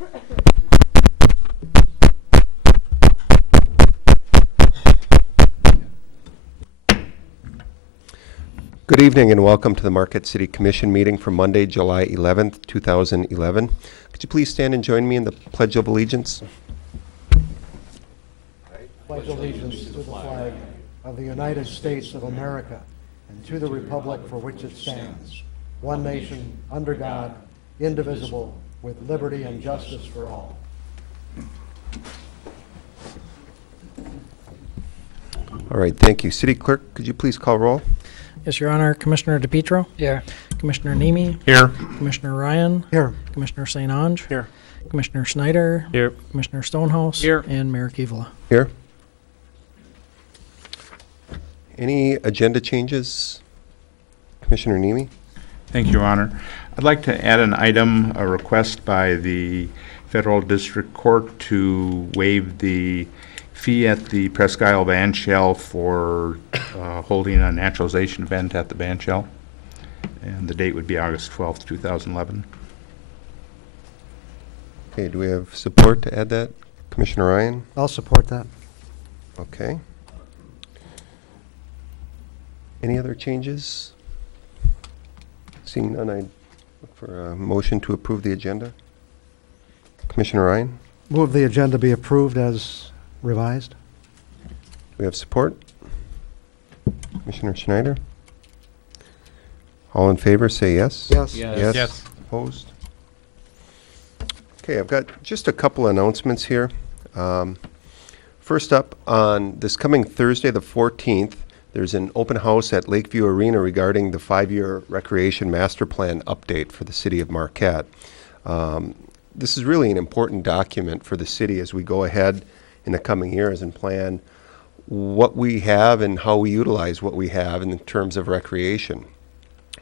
Good evening and welcome to the Marquette City Commission meeting for Monday, July 11th, 2011. Could you please stand and join me in the Pledge of Allegiance? Pledge allegiance to the flag of the United States of America and to the republic for which it stands, one nation, under God, indivisible, with liberty and justice for all. All right, thank you. City Clerk, could you please call roll? Yes, Your Honor. Commissioner DePietro? Here. Commissioner Nemi? Here. Commissioner Ryan? Here. Commissioner St. Ange? Here. Commissioner Schneider? Here. Commissioner Stonehouse? Here. And Mayor Kivala. Here. Any agenda changes? Commissioner Nemi? Thank you, Your Honor. I'd like to add an item, a request by the Federal District Court to waive the fee at the Presque Isle Bandshell for holding a naturalization event at the Bandshell. And the date would be August 12th, 2011. Okay, do we have support to add that? Commissioner Ryan? I'll support that. Okay. Any other changes? Seeing none, I'd look for a motion to approve the agenda. Commissioner Ryan? Move the agenda be approved as revised. Do we have support? Commissioner Schneider? All in favor, say yes. Yes. Yes. Opposed? Okay, I've got just a couple announcements here. First up, on this coming Thursday, the 14th, there's an open house at Lakeview Arena regarding the 5-year recreation master plan update for the city of Marquette. This is really an important document for the city as we go ahead in the coming years and plan what we have and how we utilize what we have in terms of recreation.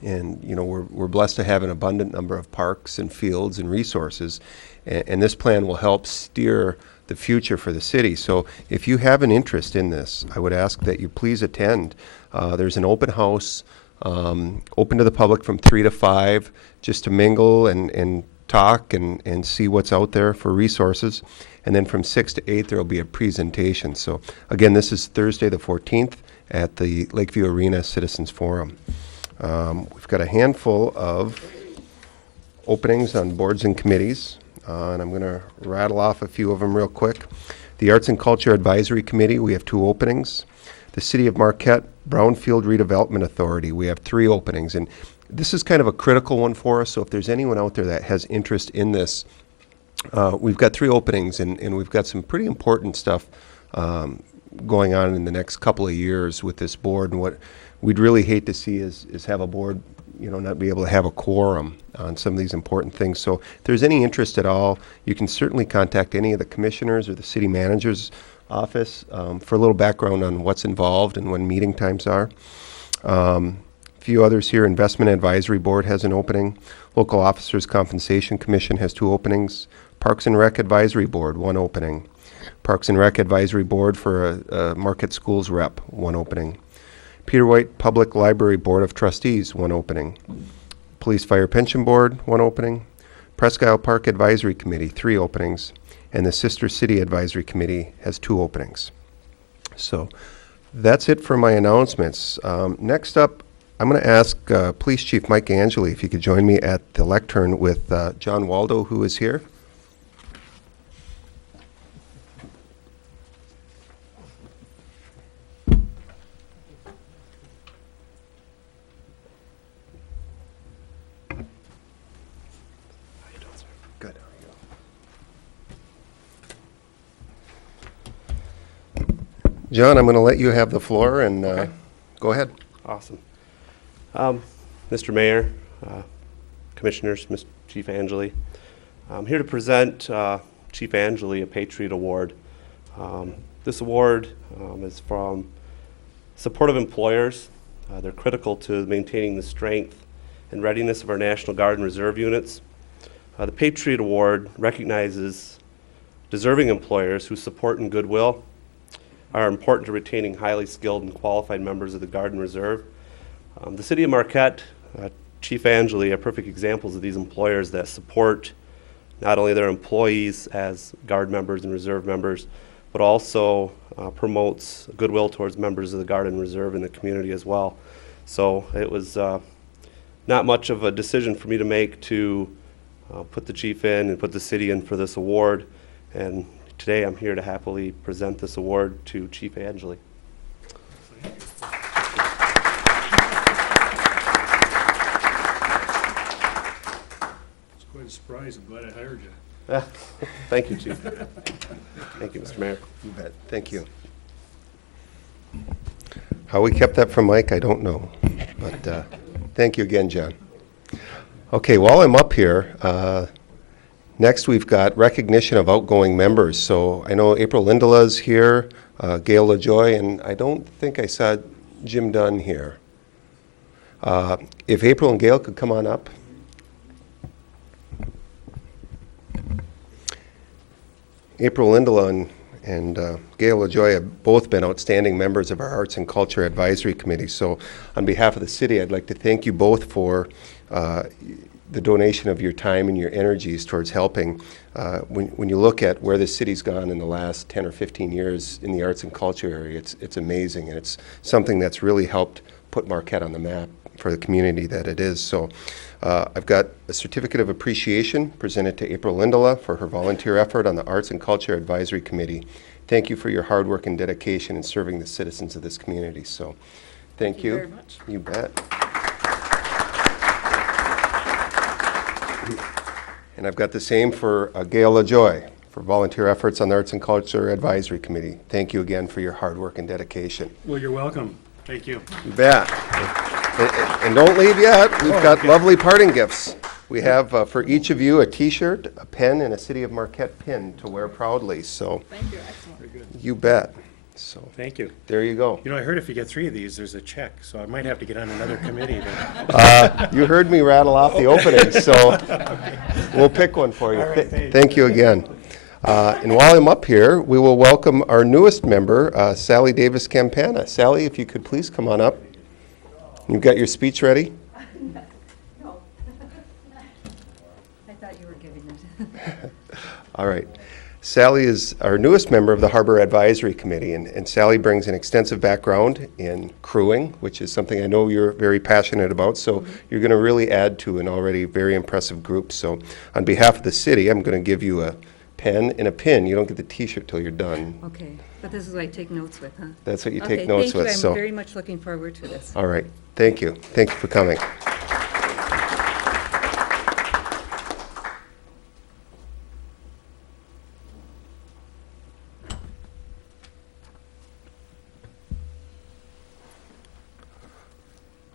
And, you know, we're blessed to have an abundant number of parks and fields and resources, and this plan will help steer the future for the city. So if you have an interest in this, I would ask that you please attend. There's an open house, open to the public from 3 to 5, just to mingle and talk and see what's out there for resources. And then from 6 to 8, there will be a presentation. So again, this is Thursday the 14th at the Lakeview Arena Citizens Forum. We've got a handful of openings on boards and committees, and I'm going to rattle off a few of them real quick. The Arts and Culture Advisory Committee, we have 2 openings. The City of Marquette Brownfield Redevelopment Authority, we have 3 openings. And this is kind of a critical one for us, so if there's anyone out there that has interest in this, we've got 3 openings, and we've got some pretty important stuff going on in the next couple of years with this board. And what we'd really hate to see is have a board, you know, not be able to have a quorum on some of these important things. So if there's any interest at all, you can certainly contact any of the commissioners or the city manager's office for a little background on what's involved and when meeting times are. Few others here. Investment Advisory Board has an opening. Local Officers Compensation Commission has 2 openings. Parks and Rec Advisory Board, 1 opening. Parks and Rec Advisory Board for a Marquette Schools rep, 1 opening. Peter White Public Library Board of Trustees, 1 opening. Police Fire Pension Board, 1 opening. Presque Isle Park Advisory Committee, 3 openings. And the Sister City Advisory Committee has 2 openings. So that's it for my announcements. Next up, I'm going to ask Police Chief Mike Angeli if you could join me at the lectern with John Waldo, who is here. Good. John, I'm going to let you have the floor, and go ahead. Awesome. Mr. Mayor, Commissioners, Mr. Chief Angeli, I'm here to present Chief Angeli a Patriot Award. This award is from supportive employers. They're critical to maintaining the strength and readiness of our National Guard and Reserve units. The Patriot Award recognizes deserving employers whose support and goodwill are important to retaining highly skilled and qualified members of the Guard and Reserve. The City of Marquette, Chief Angeli, are perfect examples of these employers that support not only their employees as Guard members and Reserve members, but also promotes goodwill towards members of the Guard and Reserve in the community as well. So it was not much of a decision for me to make to put the chief in and put the city in for this award. And today I'm here to happily present this award to Chief Angeli. It's quite a surprise. I'm glad I hired you. Thank you, Chief. Thank you, Mr. Mayor. You bet. Thank you. How we kept that from Mike, I don't know. But thank you again, John. Okay, while I'm up here, next we've got recognition of outgoing members. So I know April Lindela's here, Gail LaJoy, and I don't think I saw Jim Dunn here. If April and Gail could come on up. April Lindela and Gail LaJoy have both been outstanding members of our Arts and Culture Advisory Committee. So on behalf of the city, I'd like to thank you both for the donation of your time and your energies towards helping. When you look at where the city's gone in the last 10 or 15 years in the arts and culture area, it's amazing. And it's something that's really helped put Marquette on the map for the community that it is. So I've got a certificate of appreciation presented to April Lindela for her volunteer effort on the Arts and Culture Advisory Committee. Thank you for your hard work and dedication in serving the citizens of this community. So thank you. Very much. You bet. And I've got the same for Gail LaJoy for volunteer efforts on the Arts and Culture Advisory Committee. Thank you again for your hard work and dedication. Well, you're welcome. Thank you. You bet. And don't leave yet. We've got lovely parting gifts. We have for each of you a T-shirt, a pen, and a City of Marquette pin to wear proudly. So Thank you, excellent. Very good. you bet. So Thank you. there you go. You know, I heard if you get 3 of these, there's a check, so I might have to get on another committee then. You heard me rattle off the openings, so we'll pick one for you. All right, thanks. Thank you again. And while I'm up here, we will welcome our newest member, Sally Davis Campana. Sally, if you could please come on up. You've got your speech ready? No. I thought you were giving it. All right. Sally is our newest member of the Harbor Advisory Committee, and Sally brings an extensive background in crewing, which is something I know you're very passionate about, so you're going to really add to an already very impressive group. So on behalf of the city, I'm going to give you a pen and a pin. You don't get the T-shirt till you're done. Okay, but this is what I take notes with, huh? That's what you Okay, take notes thank with. you. So I'm very much looking forward to this. all right. Thank you. Thank you for coming.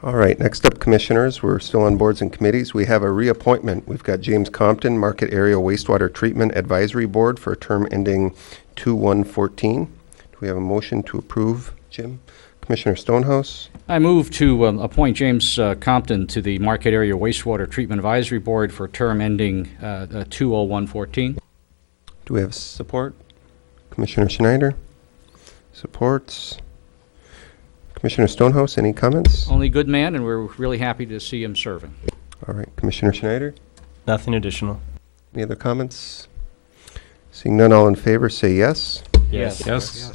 All right, next up, commissioners. We're still on boards and committees. We have a reappointment. We've got James Compton, Market Area Wastewater Treatment Advisory Board for a term ending 2/1/14. Do we have a motion to approve, Jim? Commissioner Stonehouse? I move to appoint James Compton to the Market Area Wastewater Treatment Advisory Board for a term ending 2/01/14. Do we have support? Commissioner Schneider? Supports. Commissioner Stonehouse, any comments? Only good man, and we're really happy to see him serving. All right, Commissioner Schneider? Nothing additional. Any other comments? Seeing none, all in favor, say yes. Yes. Yes.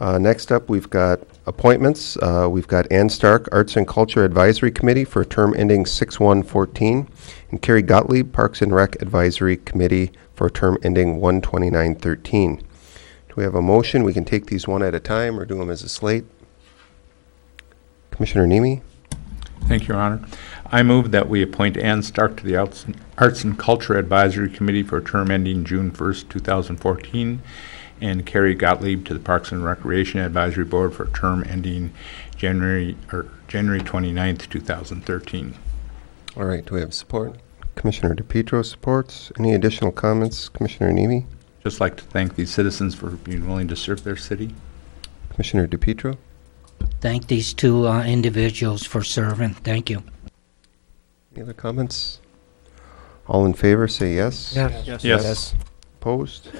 Next up, we've got appointments. We've got Ann Stark, Arts and Culture Advisory Committee for a term ending 6/1/14, and Carrie Gottlieb, Parks and Rec Advisory Committee for a term ending 1/29/13. Do we have a motion? We can take these one at a time or do them as a slate. Commissioner Nemi? Thank you, Your Honor. I move that we appoint Ann Stark to the Arts and Culture Advisory Committee for a term ending June 1st, 2014, and Carrie Gottlieb to the Parks and Recreation Advisory Board for a term ending January 29th, 2013. All right, do we have support? Commissioner DePietro supports. Any additional comments? Commissioner Nemi? Just like to thank these citizens for being willing to serve their city. Commissioner DePietro? Thank these two individuals for serving. Thank you. Any other comments? All in favor, say yes. Yes. Opposed?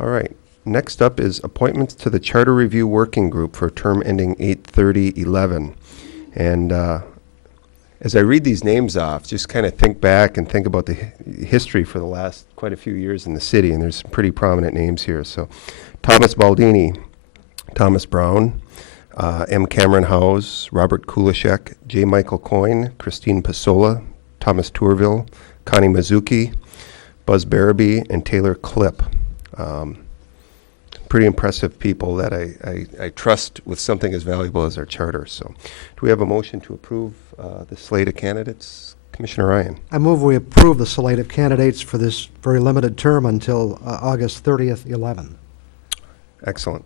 All right. Next up is appointments to the Charter Review Working Group for a term ending 8/30/11. And as I read these names off, just kind of think back and think about the history for the last quite a few years in the city, and there's some pretty prominent names here. So Thomas Baldini, Thomas Brown, M. Cameron Howes, Robert Kulishek, J. Michael Coyne, Christine Pasola, Thomas Tourville, Connie Mizuki, Buzz Barabee, and Taylor Klipp. Pretty impressive people that I trust with something as valuable as our charter. So do we have a motion to approve the slate of candidates? Commissioner Ryan. I move we approve the slate of candidates for this very limited term until August 30th, 11. Excellent.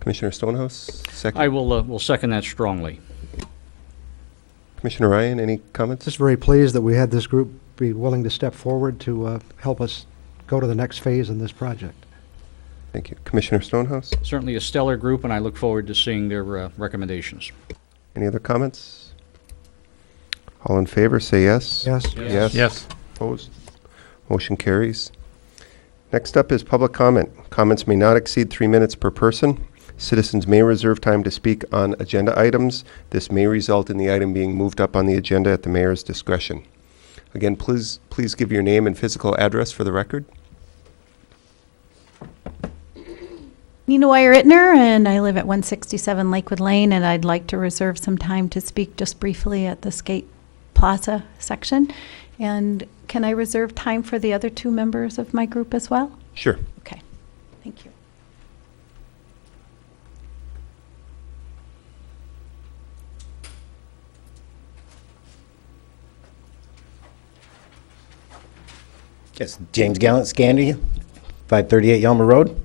Commissioner Stonehouse, second. I will second that strongly. Commissioner Ryan, any comments? Just very pleased that we had this group be willing to step forward to help us go to the next phase in this project. Thank you. Commissioner Stonehouse, Certainly a stellar group, and I look forward to seeing their recommendations. any other comments? All in favor, say yes. Yes? Yes. Yes. Opposed? Motion carries. Next up is public comment. Comments may not exceed 3 minutes per person. Citizens may reserve time to speak on agenda items. This may result in the item being moved up on the agenda at the mayor's discretion. Again, please give your name and physical address for the record. Nina Wire-Ittner, and I live at 167 Lakewood Lane, and I'd like to reserve some time to speak just briefly at the Skate Plaza section. And can I reserve time for the other two members of my group as well? Sure. Okay, thank you. Yes, James Gallant, Scandia, 538 Yelmer Road.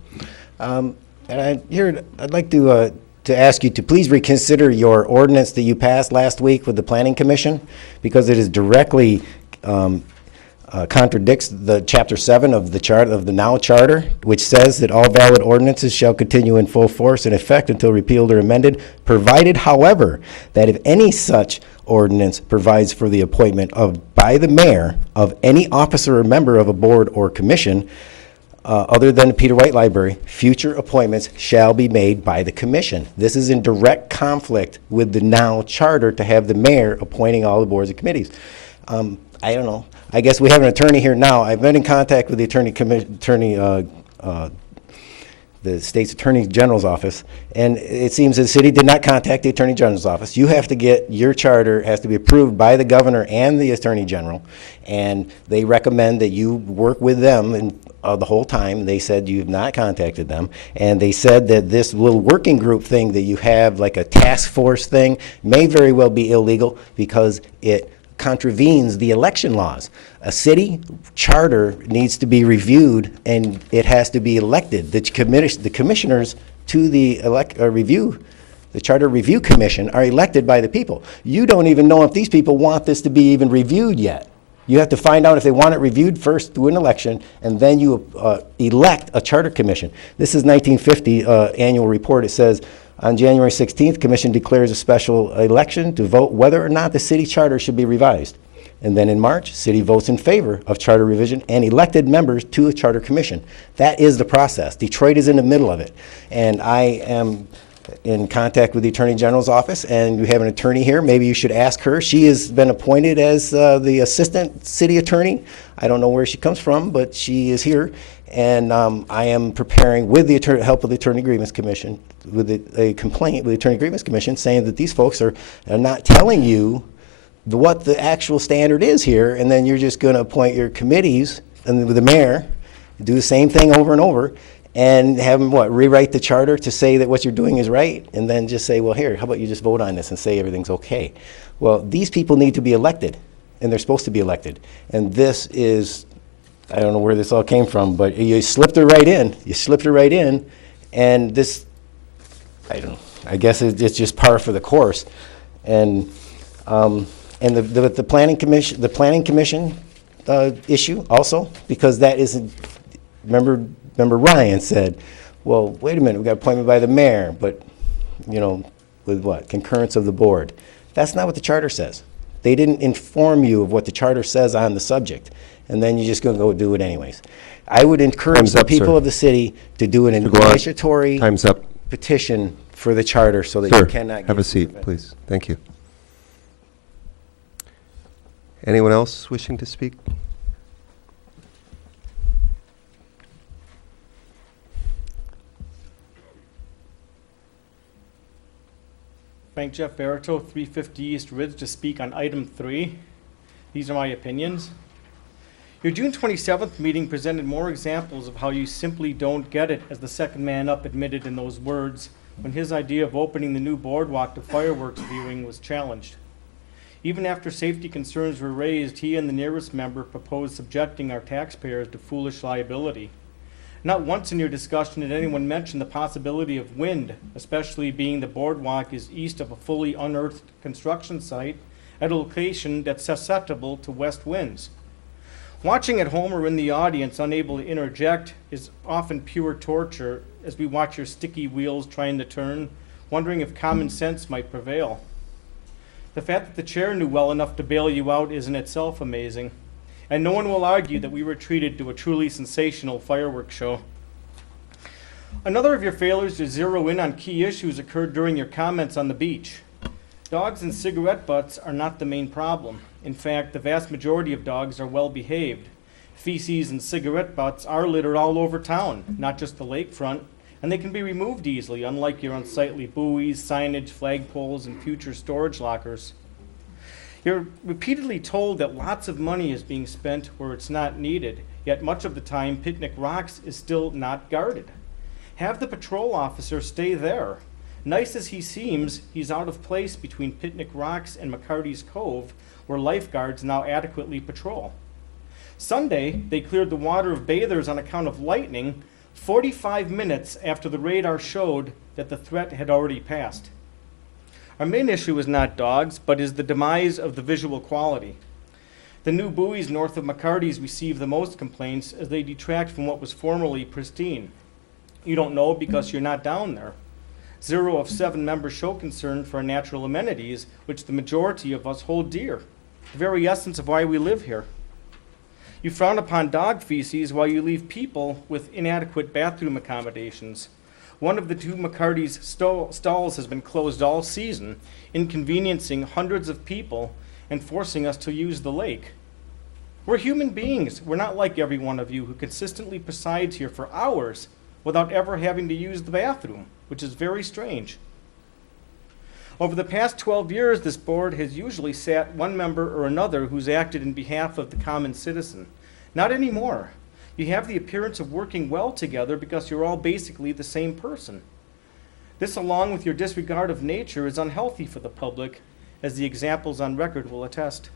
I'd like to ask you to please reconsider your ordinance that you passed last week with the Planning Commission, because it is directly contradicts the Chapter 7 of the Now Charter, which says that all valid ordinances shall continue in full force and effect until repealed or amended, provided, however, that if any such ordinance provides for the appointment by the mayor of any officer or member of a board or commission other than the Peter White Library, future appointments shall be made by the commission. This is in direct conflict with the Now Charter to have the mayor appointing all the boards and committees. I don't know. I guess we have an attorney here now. I've been in contact with the the state's attorney general's office, and it seems the city did not contact the attorney general's office. You have to get, your charter has to be approved by the governor and the attorney general, and they recommend that you work with them and the whole time. They said you have not contacted them, and they said that this little working group thing that you have, like a task force thing, may very well be illegal because it contravenes the election laws. A city charter needs to be reviewed, and it has to be elected. The commissioners to the Charter Review Commission are elected by the people. You don't even know if these people want this to be even reviewed yet. You have to find out if they want it reviewed first through an election, and then you elect a charter commission. This is 1950 annual report. It says, on January 16th, commission declares a special election to vote whether or not the city charter should be revised. And then in March, city votes in favor of charter revision and elected members to a charter commission. That is the process. Detroit is in the middle of it. And I am in contact with the Attorney General's office, and you have an attorney here. Maybe you should ask her. She has been appointed as the assistant city attorney. I don't know where she comes from, but she is here. And I am preparing, with the help of the Attorney Grievance Commission, with a complaint with the Attorney Grievance Commission saying that these folks are not telling you what the actual standard is here, and then you're just going to appoint your committees and with the mayor, do the same thing over and over, and have them, rewrite the charter to say that what you're doing is right, and then just say, well, here, how about you just vote on this and say everything's okay. Well, these people need to be elected, and they're supposed to be elected. And this is, I don't know where this all came from, but you slipped her right in. You slipped her right in, and this, I don't know, I guess it's just par for the course. And the planning commission issue also, because that isn't, remember Ryan said, well, wait a minute, we got appointment by the mayor, but, with what? Concurrence of the board. That's not what the charter says. They didn't inform you of what the charter says on the subject, and then you're just going to go do it anyways. I would encourage the people of the city to do an initiatory Time's up. petition for the charter so that Sir, you cannot have a get seat, please. Thank you. Anyone else wishing to speak? Frank Jeff Barito, 350 East Ridge, to speak on item 3. These are my opinions. Your June 27th meeting presented more examples of how you simply don't get it, as the second man up admitted in those words when his idea of opening the new boardwalk to fireworks viewing was challenged. Even after safety concerns were raised, he and the nearest member proposed subjecting our taxpayers to foolish liability. Not once in your discussion did anyone mention the possibility of wind, especially being the boardwalk is east of a fully unearthed construction site at a location that's susceptible to west winds. Watching at home or in the audience, unable to interject, is often pure torture as we watch your sticky wheels trying to turn, wondering if common sense might prevail. The fact that the chair knew well enough to bail you out is in itself amazing. And no one will argue that we were treated to a truly sensational fireworks show. Another of your failures to zero in on key issues occurred during your comments on the beach. Dogs and cigarette butts are not the main problem. In fact, the vast majority of dogs are well behaved. Feces and cigarette butts are littered all over town, not just the lakefront, and they can be removed easily, unlike your unsightly buoys, signage, flagpoles, and future storage lockers. You're repeatedly told that lots of money is being spent where it's not needed, yet much of the time Picnic Rocks is still not guarded. Have the patrol officer stay there. Nice as he seems, he's out of place between Picnic Rocks and McCarty's Cove, where lifeguards now adequately patrol. Sunday, they cleared the water of bathers on account of lightning 45 minutes after the radar showed that the threat had already passed. Our main issue is not dogs, but is the demise of the visual quality. The new buoys north of McCarty's receive the most complaints as they detract from what was formerly pristine. You don't know because you're not down there. 0 of 7 members show concern for our natural amenities, which the majority of us hold dear, the very essence of why we live here. You frown upon dog feces while you leave people with inadequate bathroom accommodations. One of the 2 McCarty's stalls has been closed all season, inconveniencing hundreds of people and forcing us to use the lake. We're human beings. We're not like every one of you who consistently presides here for hours without ever having to use the bathroom, which is very strange. Over the past 12 years, this board has usually sat one member or another who's acted in behalf of the common citizen. Not anymore. You have the appearance of working well together because you're all basically the same person. This, along with your disregard of nature, is unhealthy for the public, as the examples on record will attest.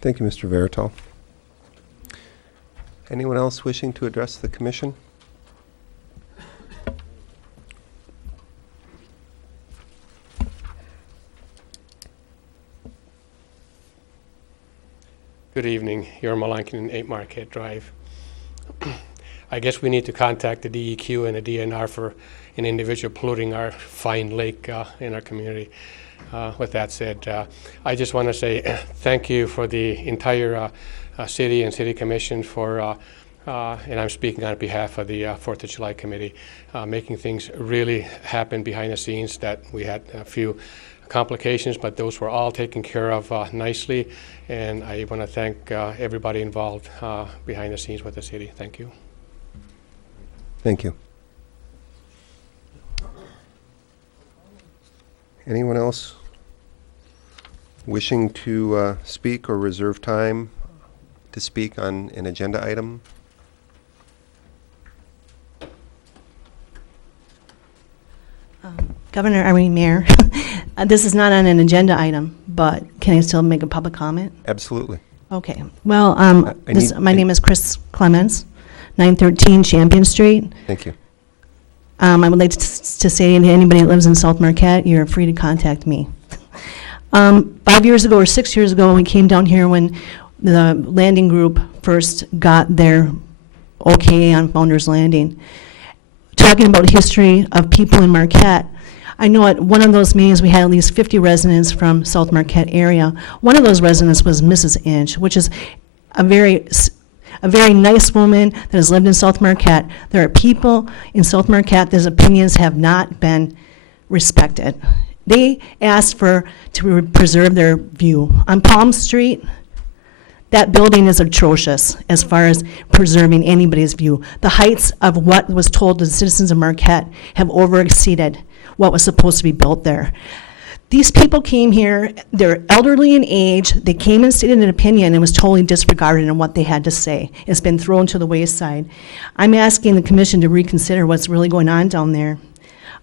Thank you, Mr. Veritol. Anyone else wishing to address the commission? Good evening. Yorma Lankin, 8 Marquette Drive. I guess we need to contact the DEQ and the DNR for an individual polluting our fine lake in our community. With that said, I just want to say thank you for the entire city and city commission for, and I'm speaking on behalf of the 4th of July committee, making things really happen behind the scenes. That we had a few complications, but those were all taken care of nicely, and I want to thank everybody involved behind the scenes with the city. Thank you. Thank you. Anyone else wishing to speak or reserve time to speak on an agenda item? Mayor, this is not on an agenda item, but can I still make a public comment? Absolutely. Okay. Well, my I- name is Chris Clemens, 913 Champion Street. Thank you. I would like to say to anybody that lives in South Marquette, you're free to contact me. 5 years ago or 6 years ago, when we came down here when the landing group first got their okay on Founder's Landing, talking about history of people in Marquette, I know at one of those meetings we had at least 50 residents from South Marquette area. One of those residents was Mrs. Inch, which is a very nice woman that has lived in South Marquette. There are people in South Marquette whose opinions have not been respected. They asked to preserve their view. On Palm Street, that building is atrocious as far as preserving anybody's view. The heights of what was told to the citizens of Marquette have exceeded what was supposed to be built there. These people came here, they're elderly in age, they came and stated an opinion and was totally disregarded in what they had to say. It's been thrown to the wayside. I'm asking the commission to reconsider what's really going on down there.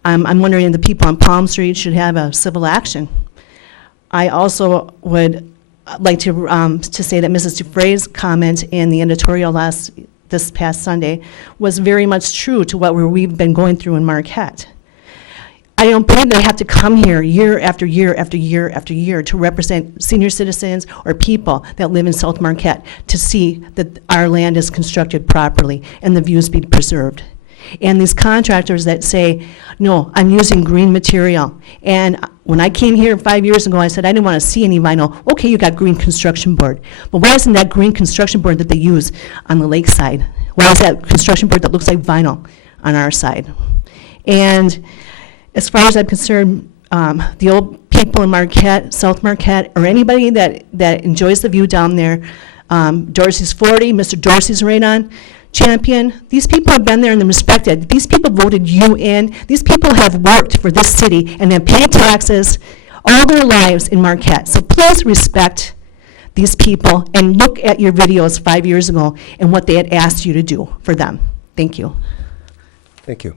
I'm wondering if the people on Palm Street should have a civil action. I also would like to say that Mrs. Dufresne's comment in the editorial this past Sunday was very much true to what we've been going through in Marquette. I don't believe they have to come here year after year after year after year to represent senior citizens or people that live in South Marquette to see that our land is constructed properly and the views be preserved. And these contractors that say, no, I'm using green material. And when I came here 5 years ago, I said I didn't want to see any vinyl. Okay, you got green construction board. But why isn't that green construction board that they use on the lakeside? Why is that construction board that looks like vinyl on our side? And as far as I'm concerned, the old people in Marquette, South Marquette, or anybody that enjoys the view down there, Dorsey's 40, Mr. Dorsey's right on, Champion, these people have been there and they're respected. These people voted you in. These people have worked for this city and have paid taxes all their lives in Marquette. So please respect these people and look at your videos 5 years ago and what they had asked you to do for them. Thank you. Thank you.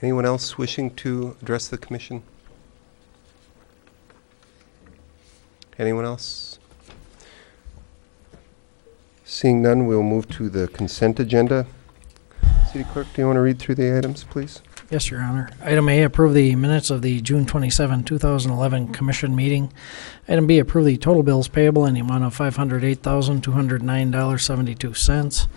Anyone else wishing to address the commission? Anyone else? Seeing none, we'll move to the consent agenda. City Clerk, do you want to read through the items, please? Yes, Your Honor. Item A, approve the minutes of the June 27, 2011 Commission meeting. Item B, approve the total bills payable in the amount of $508,209.72.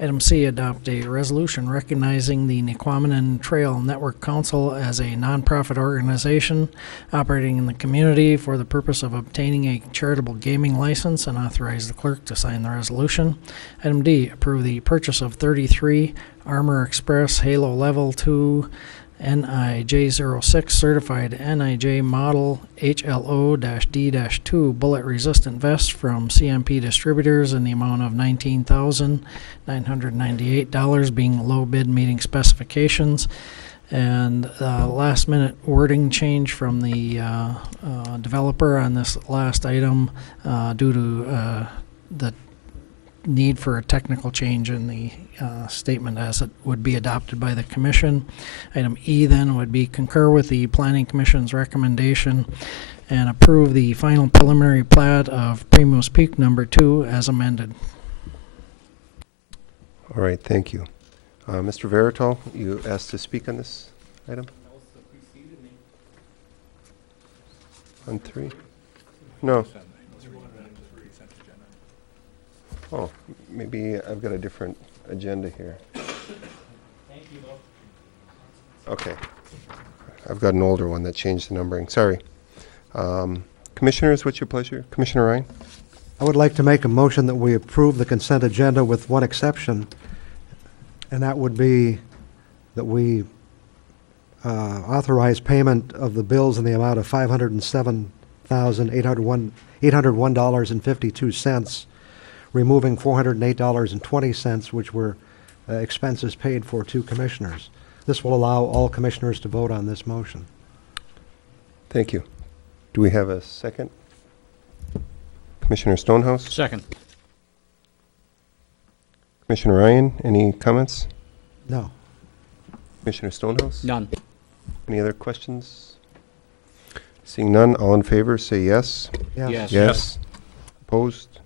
Item C, adopt a resolution recognizing the Nequaminan Trail Network Council as a nonprofit organization operating in the community for the purpose of obtaining a charitable gaming license and authorize the clerk to sign the resolution. Item D, approve the purchase of 33 Armor Express Halo Level 2 NIJ06 certified NIJ model HLO-D-2 bullet resistant vest from CMP distributors in the amount of $19,998, being low bid meeting specifications. And last minute wording change from the developer on this last item due to the need for a technical change in the statement as it would be adopted by the commission. Item E then would be concur with the Planning Commission's recommendation and approve the final preliminary plat of Primos Peak Number 2 as amended. All right, thank you. Mr. Veritol, you asked to speak on this item? On 3? No. Oh, maybe I've got a different agenda here. Thank you, though. Okay. I've got an older one that changed the numbering. Sorry. Commissioners, what's your pleasure? Commissioner Ryan? I would like to make a motion that we approve the consent agenda with one exception, and that would be that we authorize payment of the bills in the amount of $507,801.52, removing $408.20, which were expenses paid for 2 commissioners. This will allow all commissioners to vote on this motion. Thank you. Do we have a second? Commissioner Stonehouse? Second. Commissioner Ryan, any comments? No. Commissioner Stonehouse? None. Any other questions? Seeing none, all in favor, say yes. Yes. Yes. Opposed?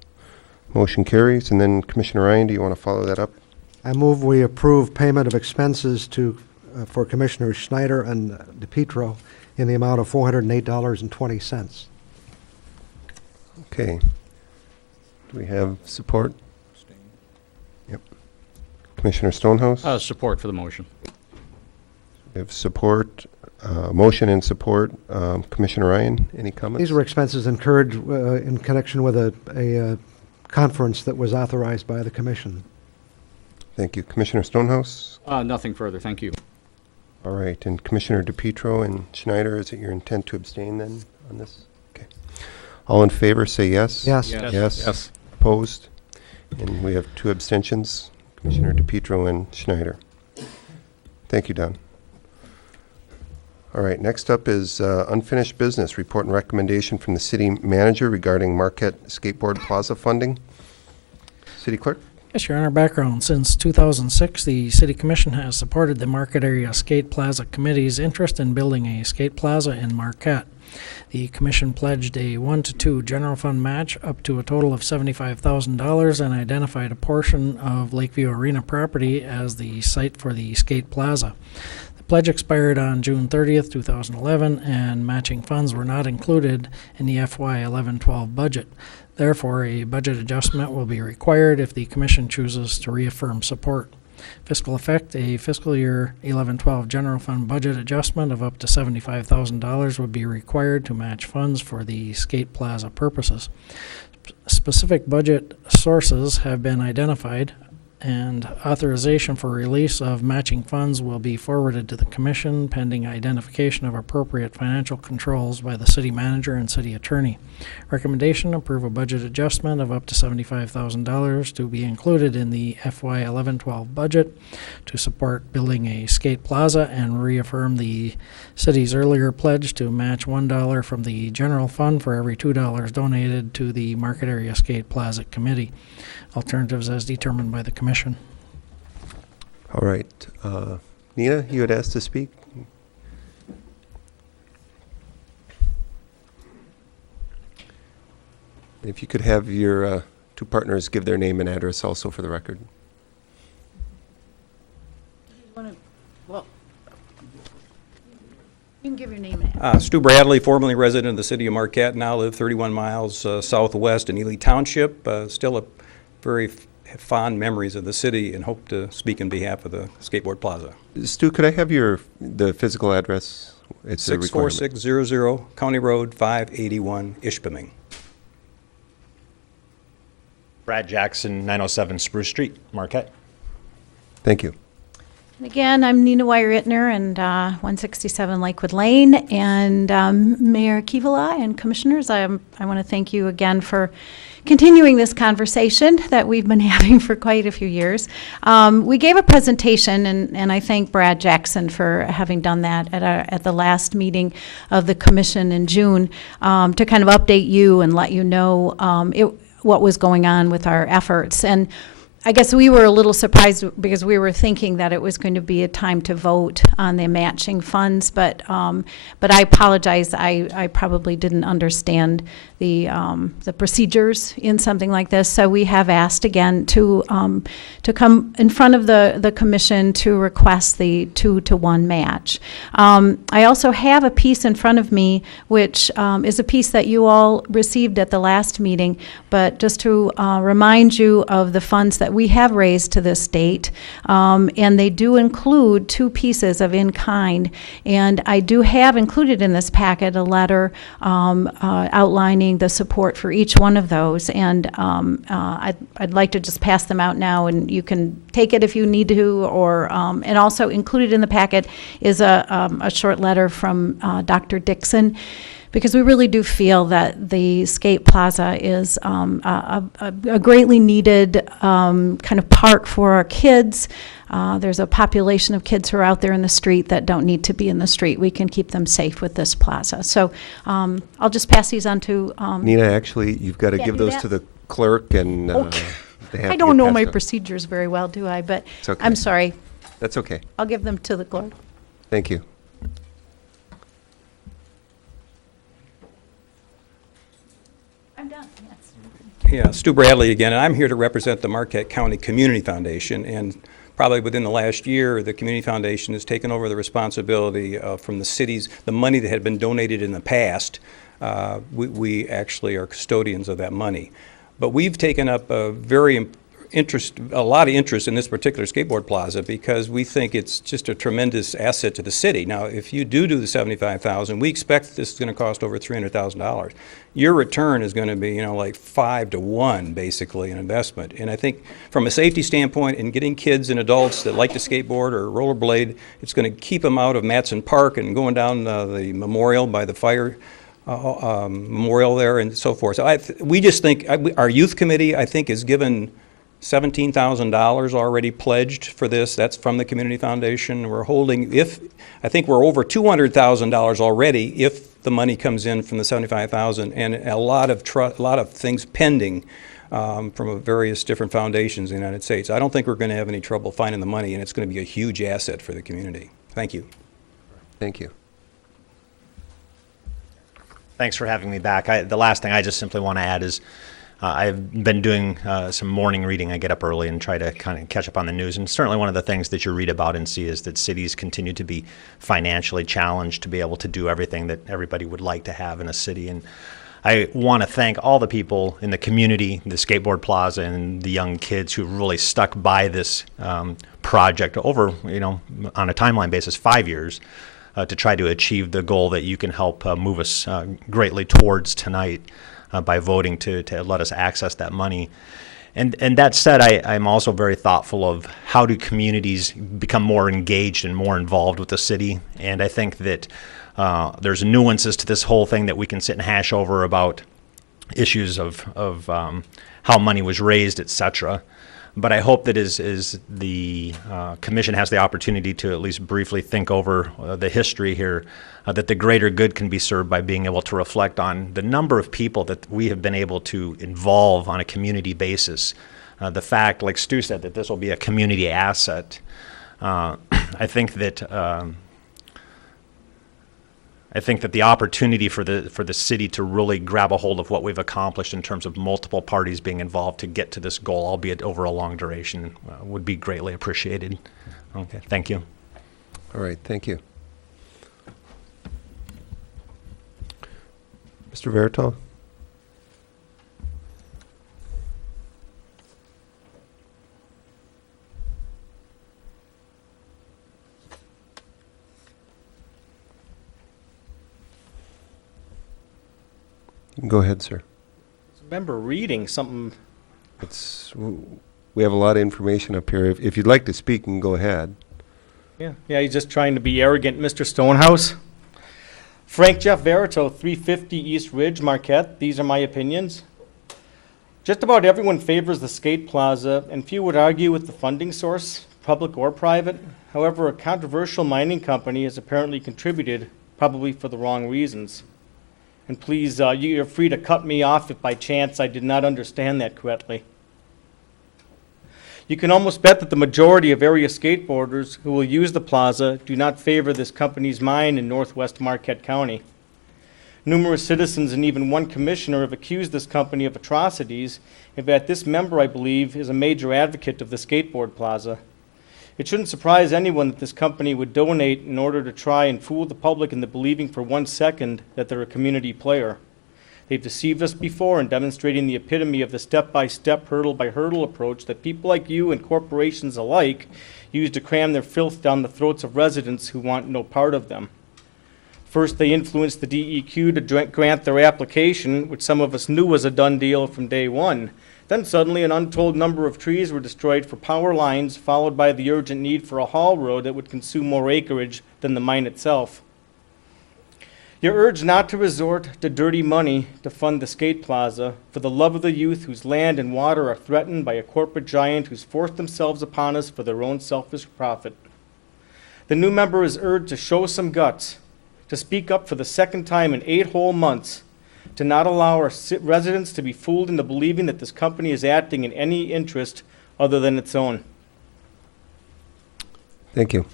Motion carries. And then Commissioner Ryan, do you want to follow that up? I move we approve payment of expenses to, for Commissioners Schneider and DePietro in the amount of $408.20. Okay. Do we have support? Yep. Commissioner Stonehouse? Support for the motion. We have support, motion and support. Commissioner Ryan, any comments? These were expenses incurred in connection with a conference that was authorized by the commission. Thank you. Commissioner Stonehouse? Nothing further, thank you. All right, and Commissioner DePietro and Schneider, is it your intent to abstain then on this? Okay. All in favor, say yes. Yes. Yes. Yes. Yes. Opposed? And we have 2 abstentions, Commissioner DePietro and Schneider. Thank you, Don. All right, next up is unfinished business, report and recommendation from the city manager regarding Marquette Skateboard Plaza funding. City Clerk? Yes, Your Honor, background. Since 2006, the City Commission has supported the Market Area Skate Plaza Committee's interest in building a skate plaza in Marquette. The Commission pledged a 1-to-2 general fund match up to a total of $75,000 and identified a portion of Lakeview Arena property as the site for the skate plaza. The pledge expired on June 30th, 2011, and matching funds were not included in the FY 11-12 budget. Therefore, a budget adjustment will be required if the Commission chooses to reaffirm support. Fiscal effect, a fiscal year 11-12 general fund budget adjustment of up to $75,000 would be required to match funds for the skate plaza purposes. Specific budget sources have been identified, and authorization for release of matching funds will be forwarded to the Commission pending identification of appropriate financial controls by the City Manager and City Attorney. Recommendation: approve a budget adjustment of up to $75,000 to be included in the FY 11-12 budget to support building a skate plaza and reaffirm the city's earlier pledge to match $1 from the general fund for every $2 donated to the Market Area Skate Plaza Committee. Alternatives as determined by the Commission. All right. Nina, you had asked to speak? If you could have your 2 partners give their name and address also for the record. You can give your name and Stu Bradley, formerly resident of the city of Marquette, now live 31 miles southwest in Ely Township. Still a very fond memories of the city and hope to speak in behalf of the Skateboard Plaza. Stu, could I have the physical address? It's a requirement. 64600 County Road 581, Ishpeming. Brad Jackson, 907 Spruce Street, Marquette. Thank you. again, I'm Nina Weyer-Ittner, and 167 Lakewood Lane. And Mayor Kivala and Commissioners, I want to thank you again for continuing this conversation that we've been having for quite a few years. We gave a presentation, and I thank Brad Jackson for having done that at the last meeting of the commission in June, to kind of update you and let you know what was going on with our efforts. And I guess we were a little surprised because we were thinking that it was going to be a time to vote on the matching funds, but I apologize. I probably didn't understand the procedures in something like this. So we have asked again to come in front of the commission to request the 2-to-1 match. I also have a piece in front of me, which is a piece that you all received at the last meeting, but just to remind you of the funds that we have raised to this date, and they do include 2 pieces of in-kind, and I do have included in this packet a letter outlining the support for each one of those, and I'd like to just pass them out now, and you can take it if you need to, or and also included in the packet is a short letter from Dr. Dixon, because we really do feel that the Skate Plaza is a greatly needed kind of park for our kids. There's a population of kids who are out there in the street that don't need to be in the street. We can keep them safe with this plaza. So I'll just pass these on to Nina, actually, you've got to give those to the clerk, and okay. they have I to don't get know passed my out. procedures very well, do I? But It's okay. I'm sorry. That's okay. I'll give them to the clerk. Thank you. I'm done, yes. Yeah, Stu Bradley again, and I'm here to represent the Marquette County Community Foundation. And probably within the last year, the Community Foundation has taken over the responsibility from the cities, the money that had been donated in the past. We actually are custodians of that money. But we've taken up a very a lot of interest in this particular skateboard plaza because we think it's just a tremendous asset to the city. Now, if you do the $75,000, we expect this is going to cost over $300,000. Your return is going to be, like 5 to 1, basically, in investment. And I think from a safety standpoint and getting kids and adults that like to skateboard or rollerblade, it's going to keep them out of Matson Park and going down the memorial by the fire memorial there and so forth. So we just think, our youth committee, I think, has given $17,000 already pledged for this. That's from the Community Foundation. We're holding, I think we're over $200,000 already if the money comes in from the $75,000, and a lot of things pending from various different foundations in the United States. I don't think we're going to have any trouble finding the money, and it's going to be a huge asset for the community. Thank you. Thank you. Thanks for having me back. The last thing I just simply want to add is I've been doing some morning reading. I get up early and try to kind of catch up on the news. And certainly one of the things that you read about and see is that cities continue to be financially challenged to be able to do everything that everybody would like to have in a city. And I want to thank all the people in the community, the Skateboard Plaza, and the young kids who really stuck by this project over, on a timeline basis, 5 years. To try to achieve the goal that you can help move us greatly towards tonight by voting to let us access that money. And that said, I'm also very thoughtful of how do communities become more engaged and more involved with the city. And I think that there's nuances to this whole thing that we can sit and hash over about issues of how money was raised, et cetera. But I hope that as the commission has the opportunity to at least briefly think over the history here, that the greater good can be served by being able to reflect on the number of people that we have been able to involve on a community basis. The fact, like Stu said, that this will be a community asset. I think that the opportunity for the city to really grab a hold of what we've accomplished in terms of multiple parties being involved to get to this goal, albeit over a long duration, would be greatly appreciated. Okay, thank you. All right, thank you. Mr. Veritol? Go ahead, sir. I remember reading something. We have a lot of information up here. If you'd like to speak, you can go ahead. Yeah, he's just trying to be arrogant, Mr. Stonehouse. Frank Jeff Verito, 350 East Ridge, Marquette. These are my opinions. Just about everyone favors the skate plaza, and few would argue with the funding source, public or private. However, a controversial mining company has apparently contributed, probably for the wrong reasons. And please, you're free to cut me off if by chance I did not understand that correctly. You can almost bet that the majority of area skateboarders who will use the plaza do not favor this company's mine in northwest Marquette County. Numerous citizens and even one commissioner have accused this company of atrocities, and that this member, I believe, is a major advocate of the skateboard plaza. It shouldn't surprise anyone that this company would donate in order to try and fool the public into believing for 1 second that they're a community player. They've deceived us before in demonstrating the epitome of the step-by-step, hurdle-by-hurdle approach that people like you and corporations alike use to cram their filth down the throats of residents who want no part of them. First, they influenced the DEQ to grant their application, which some of us knew was a done deal from day one. Then suddenly an untold number of trees were destroyed for power lines, followed by the urgent need for a haul road that would consume more acreage than the mine itself. You're urged not to resort to dirty money to fund the skate plaza for the love of the youth whose land and water are threatened by a corporate giant who's forced themselves upon us for their own selfish profit. The new member is urged to show some guts, to speak up for the second time in 8 whole months, to not allow our residents to be fooled into believing that this company is acting in any interest other than its own. Thank you.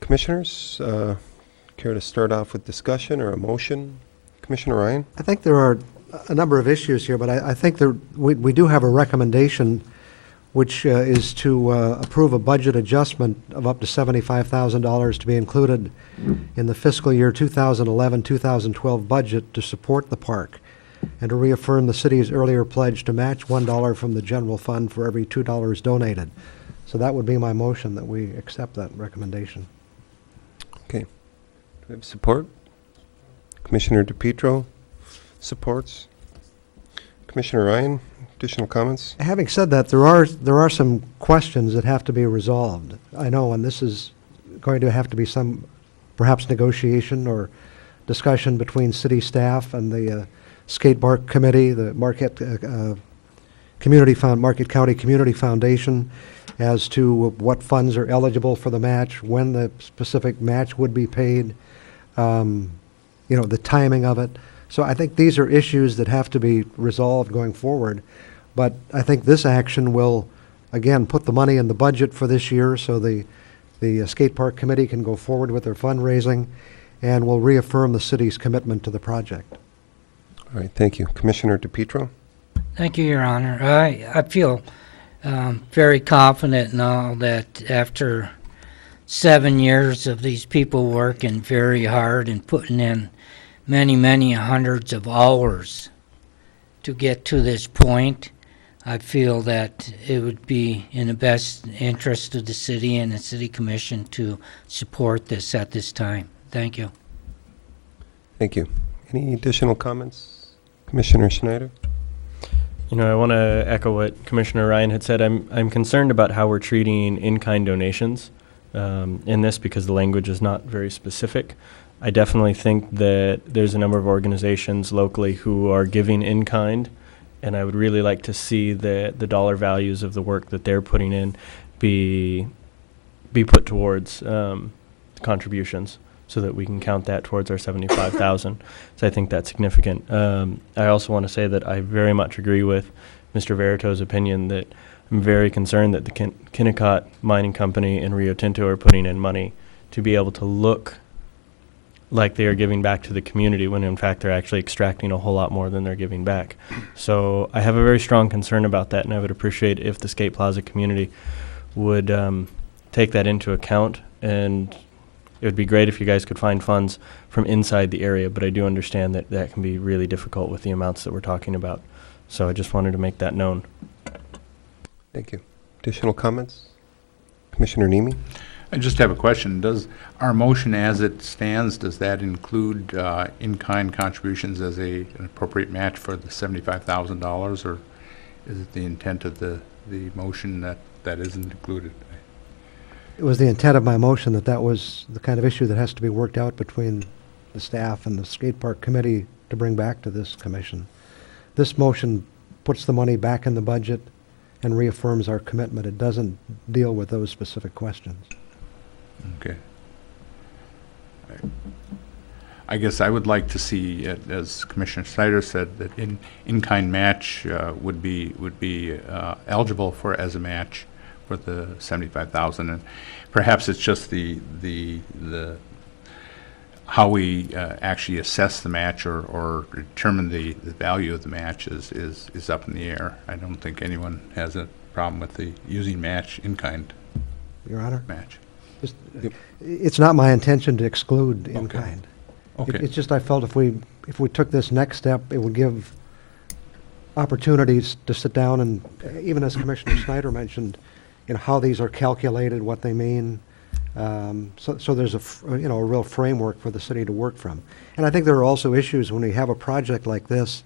Commissioners, care to start off with discussion or a motion? Commissioner Ryan? I think there are a number of issues here, but I think we do have a recommendation, which is to approve a budget adjustment of up to $75,000 to be included in the fiscal year 2011-2012 budget to support the park. and to reaffirm the city's earlier pledge to match $1 from the general fund for every $2 donated. So that would be my motion, that we accept that recommendation. Okay. Do we have support? Commissioner DePietro supports. Commissioner Ryan, additional comments? Having said that, there are some questions that have to be resolved. I know, and this is going to have to be some perhaps negotiation or discussion between city staff and the skate park committee, the Marquette Marquette County Community Foundation, as to what funds are eligible for the match, when the specific match would be paid, the timing of it. So I think these are issues that have to be resolved going forward. But I think this action will, again, put the money in the budget for this year so the skate park committee can go forward with their fundraising, and will reaffirm the city's commitment to the project. All right, thank you. Commissioner DePietro? Thank you, Your Honor. I feel very confident now that after 7 years of these people working very hard and putting in many, many hundreds of hours to get to this point, I feel that it would be in the best interest of the city and the city commission to support this at this time. Thank you. Thank you. Any additional comments? Commissioner Schneider? I want to echo what Commissioner Ryan had said. I'm concerned about how we're treating in-kind donations in this, because the language is not very specific. I definitely think that there's a number of organizations locally who are giving in-kind, and I would really like to see the dollar values of the work that they're putting in be put towards contributions, so that we can count that towards our 75,000. So I think that's significant. I also want to say that I very much agree with Mr. Verito's opinion that I'm very concerned that the Kennecott Mining Company and Rio Tinto are putting in money to be able to look like they are giving back to the community, when in fact they're actually extracting a whole lot more than they're giving back. So I have a very strong concern about that, and I would appreciate if the Skate Plaza community would take that into account. And it would be great if you guys could find funds from inside the area, but I do understand that that can be really difficult with the amounts that we're talking about. So I just wanted to make that known. Thank you. Additional comments? Commissioner Nemi? I just have a question. Does our motion as it stands, does that include in-kind contributions as an appropriate match for the $75,000, or is it the intent of the motion that isn't included? It was the intent of my motion that was the kind of issue that has to be worked out between the staff and the skate park committee to bring back to this commission. This motion puts the money back in the budget and reaffirms our commitment. It doesn't deal with those specific questions. Okay. I guess I would like to see, as Commissioner Snyder said, that in-kind match would be eligible for as a match for the 75,000, and perhaps it's just the how we actually assess the match or determine the value of the match is up in the air. I don't think anyone has a problem with the using match in-kind. Your Honor? Match. It's not my intention to exclude in-kind. Okay. It's just I felt if we took this next step, it would give opportunities to sit down and, even as Commissioner Snyder mentioned, how these are calculated, what they mean. So there's a real framework for the city to work from. And I think there are also issues when we have a project like this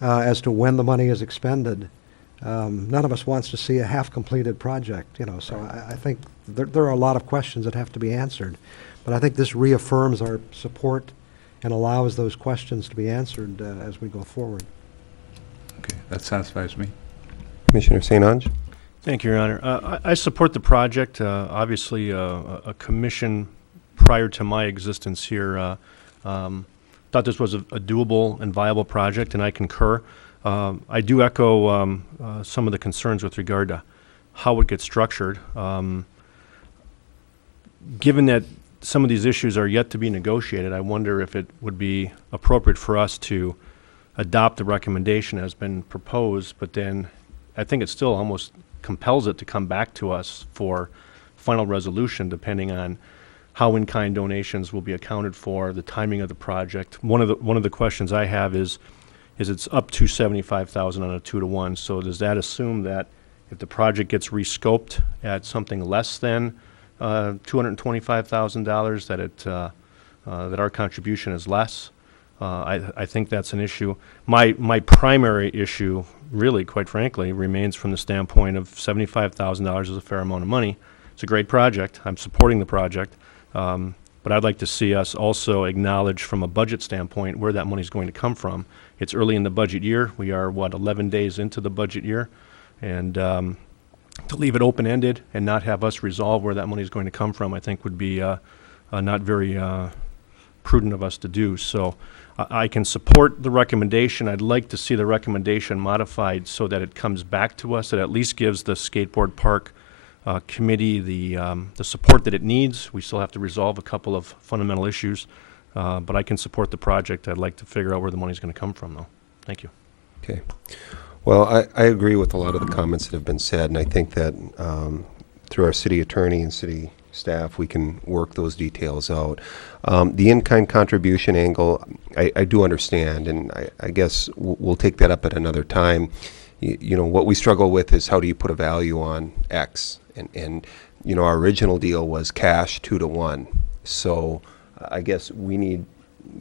as to when the money is expended. None of us wants to see a half-completed project, so I think there are a lot of questions that have to be answered. But I think this reaffirms our support and allows those questions to be answered as we go forward. Okay, that satisfies me. Commissioner St. Ange? Thank you, Your Honor. I support the project. Obviously, a commission prior to my existence here thought this was a doable and viable project, and I concur. I do echo some of the concerns with regard to how it gets structured. Given that some of these issues are yet to be negotiated, I wonder if it would be appropriate for us to adopt the recommendation as been proposed, but then I think it still almost compels it to come back to us for final resolution, depending on how in-kind donations will be accounted for, the timing of the project. One of the questions I have is is it's up to 75,000 on a 2-to-1. So does that assume that if the project gets rescoped at something less than $225,000, that that our contribution is less? I think that's an issue. My primary issue, really, quite frankly, remains from the standpoint of $75,000 is a fair amount of money. It's a great project. I'm supporting the project. But I'd like to see us also acknowledge from a budget standpoint where that money is going to come from. It's early in the budget year. We are, 11 days into the budget year? And to leave it open-ended and not have us resolve where that money is going to come from, I think would be not very prudent of us to do. So I can support the recommendation. I'd like to see the recommendation modified so that it comes back to us. It at least gives the skateboard park committee the support that it needs. We still have to resolve a couple of fundamental issues, but I can support the project. I'd like to figure out where the money's going to come from, though. Thank you. Okay. Well, I agree with a lot of the comments that have been said, and I think that through our city attorney and city staff, we can work those details out. The in-kind contribution angle, I do understand, and I guess we'll take that up at another time. You know, what we struggle with is how do you put a value on X? And you know, our original deal was cash 2-to-1. So I guess we need,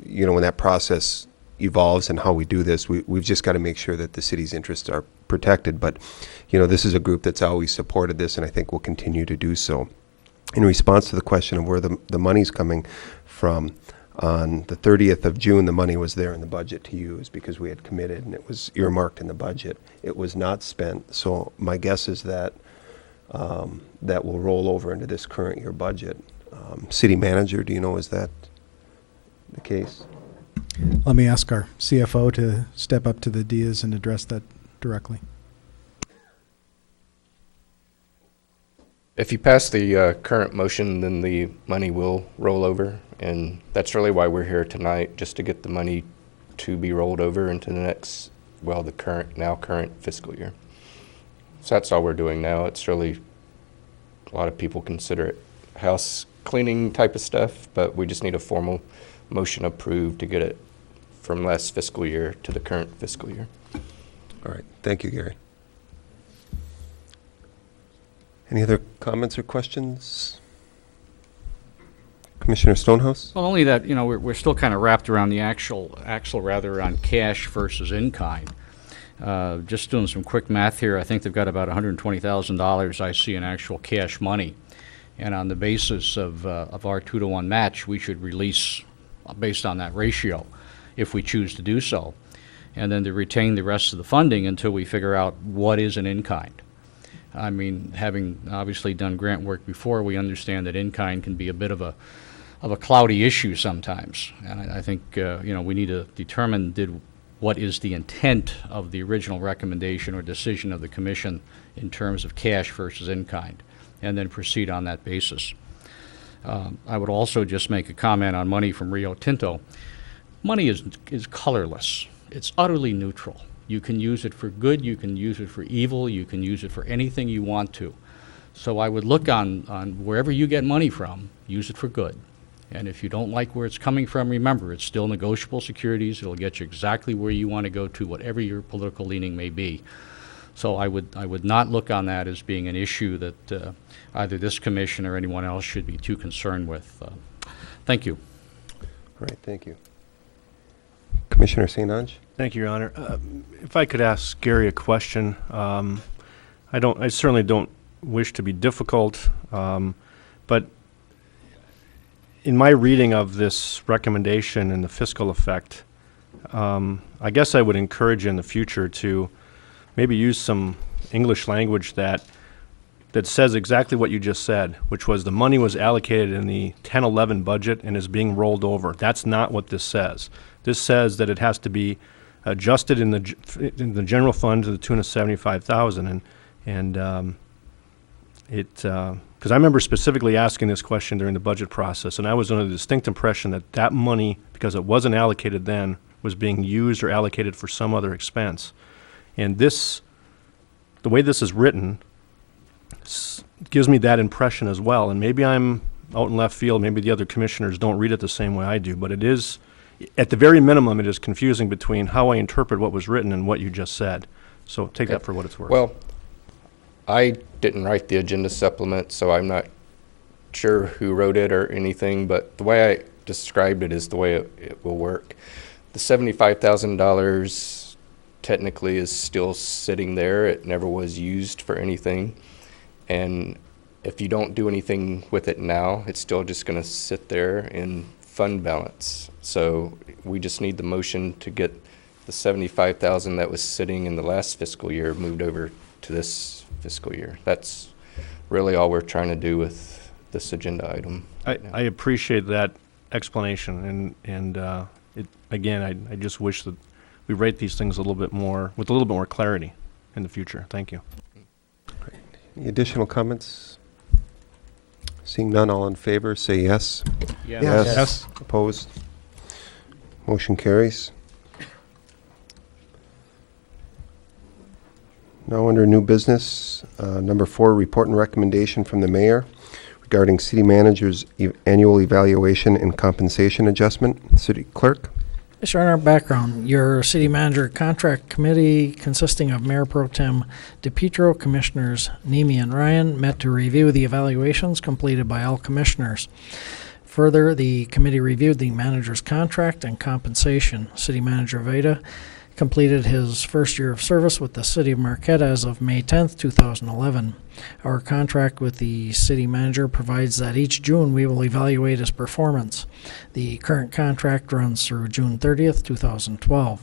you know, when that process evolves and how we do this, we've just got to make sure that the city's interests are protected. But, you know, this is a group that's always supported this, and I think will continue to do so. In response to the question of where the money's coming from, on the 30th of June, the money was there in the budget to use because we had committed, and it was earmarked in the budget. It was not spent, so my guess is that that will roll over into this current year budget. City manager, do you know, is that the case? Let me ask our CFO to step up to the dais and address that directly. If you pass the current motion, then the money will roll over, and that's really why we're here tonight, just to get the money to be rolled over into the next, well, the current fiscal year. So that's all we're doing now. It's really, a lot of people consider it house cleaning type of stuff, but we just need a formal motion approved to get it from last fiscal year to the current fiscal year. All right. Thank you, Gary. Any other comments or questions? Commissioner Stonehouse? Well, only that, you know, we're still kind of wrapped around the actual rather on cash versus in kind. Just doing some quick math here, I think they've got about $120,000 I see in actual cash money. And on the basis of our 2-to-1 match, we should release based on that ratio if we choose to do so. And then to retain the rest of the funding until we figure out what is an in-kind. I mean, having obviously done grant work before, we understand that in-kind can be a bit of a cloudy issue sometimes. And I think, you know, we need to determine what is the intent of the original recommendation or decision of the commission in terms of cash versus in-kind, and then proceed on that basis. I would also just make a comment on money from Rio Tinto. Money is colorless. It's utterly neutral. You can use it for good, you can use it for evil, you can use it for anything you want to. So I would look on wherever you get money from, use it for good. And if you don't like where it's coming from, remember, it's still negotiable securities. It'll get you exactly where you want to go to, whatever your political leaning may be. So I would not look on that as being an issue that either this commission or anyone else should be too concerned with. Thank you. All right, thank you. Commissioner St. Ange? Thank you, Your Honor. If I could ask Gary a question, I certainly don't wish to be difficult, but in my reading of this recommendation and the fiscal effect, I guess I would encourage you in the future to maybe use some English language that says exactly what you just said, which was the money was allocated in the 10-11 budget and is being rolled over. That's not what this says. This says that it has to be adjusted in the general fund to the tune of $75,000, and because I remember specifically asking this question during the budget process, and I was under the distinct impression that that money, because it wasn't allocated then, was being used or allocated for some other expense. And this, the way this is written, gives me that impression as well. And maybe I'm out in left field, maybe the other commissioners don't read it the same way I do, but it is at the very minimum, it is confusing between how I interpret what was written and what you just said. So take that for what it's worth. Well, I didn't write the agenda supplement, so I'm not sure who wrote it or anything, but the way I described it is the way it will work. The $75,000 technically is still sitting there. It never was used for anything. And if you don't do anything with it now, it's still just going to sit there in fund balance. So we just need the motion to get the $75,000 that was sitting in the last fiscal year moved over to this fiscal year. That's really all we're trying to do with this agenda item. I appreciate that explanation, and again, I just wish that we rate these things a little bit more, with a little bit more clarity in the future. Thank you. Any additional comments? Seeing none, all in favor, say yes. Yes. Yes. Opposed? Motion carries. Now, under new business, number 4, report and recommendation from the mayor regarding city manager's annual evaluation and compensation adjustment. City clerk? Short our background. Your city manager contract committee, consisting of Mayor Pro Tem DePietro, Commissioners Nemi and Ryan, met to review the evaluations completed by all commissioners. Further, the committee reviewed the manager's contract and compensation. City Manager Veda completed his first year of service with the City of Marquette as of May 10th, 2011. Our contract with the city manager provides that each June we will evaluate his performance. The current contract runs through June 30th, 2012.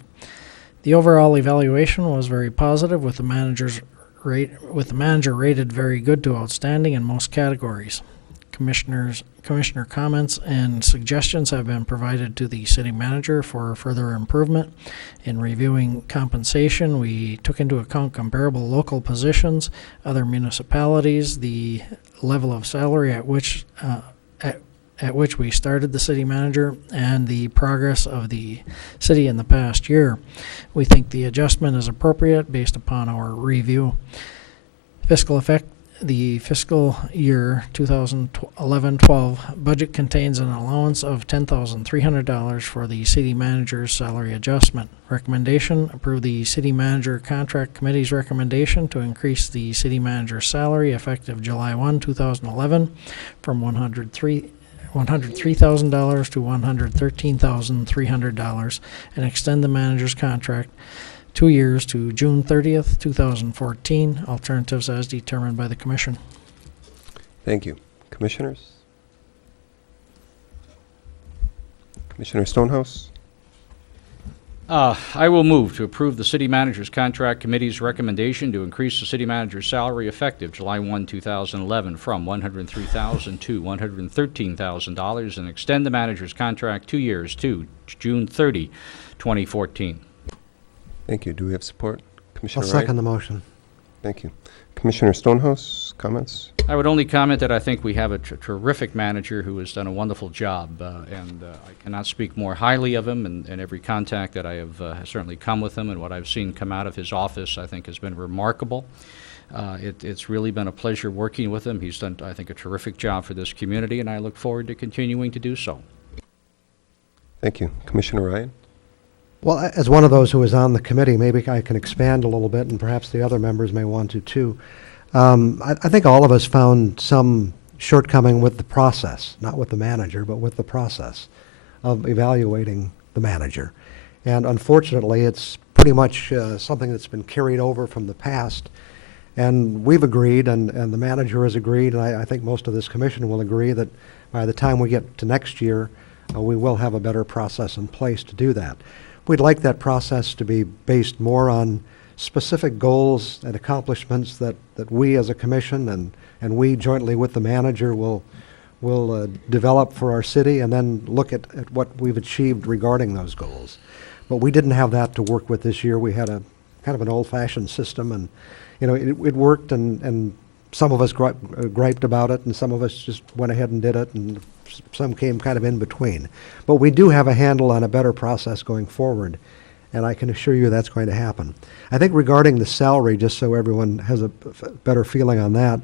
The overall evaluation was very positive, with the manager rated very good to outstanding in most categories. Commissioner comments and suggestions have been provided to the city manager for further improvement. In reviewing compensation, we took into account comparable local positions, other municipalities, the level of salary at which we started the city manager, and the progress of the city in the past year. We think the adjustment is appropriate based upon our review. Fiscal effect. The fiscal year 2011-12 budget contains an allowance of $10,300 for the city manager's salary adjustment. Recommendation: approve the city manager contract committee's recommendation to increase the city manager's salary effective July 1, 2011 from $103,000 to $113,300 and extend the manager's contract 2 years to June 30th, 2014. Alternatives as determined by the commission. Thank you. Commissioners? Commissioner Stonehouse? I will move to approve the city manager's contract committee's recommendation to increase the city manager's salary effective July 1, 2011 from $103,000 to $113,000 and extend the manager's contract 2 years to June 30, 2014. Thank you. Do we have support? Commissioner I'll Wright? second the motion. Thank you. Commissioner Stonehouse, comments? I would only comment that I think we have a terrific manager who has done a wonderful job, and I cannot speak more highly of him, and every contact that I have certainly come with him and what I've seen come out of his office I think has been remarkable. It's really been a pleasure working with him. He's done, I think, a terrific job for this community, and I look forward to continuing to do so. Thank you. Commissioner Ryan? Well, as one of those who was on the committee, maybe I can expand a little bit, and perhaps the other members may want to too. I think all of us found some shortcoming with the process, not with the manager, but with the process of evaluating the manager. And unfortunately, it's pretty much something that's been carried over from the past. And we've agreed, and the manager has agreed, and I think most of this commission will agree that by the time we get to next year, we will have a better process in place to do that. We'd like that process to be based more on specific goals and accomplishments that we as a commission and we jointly with the manager will develop for our city, and then look at what we've achieved regarding those goals. But we didn't have that to work with this year. We had a kind of an old-fashioned system, and it worked, and some of us griped about it, and some of us just went ahead and did it, and some came kind of in between. But we do have a handle on a better process going forward, and I can assure you that's going to happen. I think regarding the salary, just so everyone has a better feeling on that,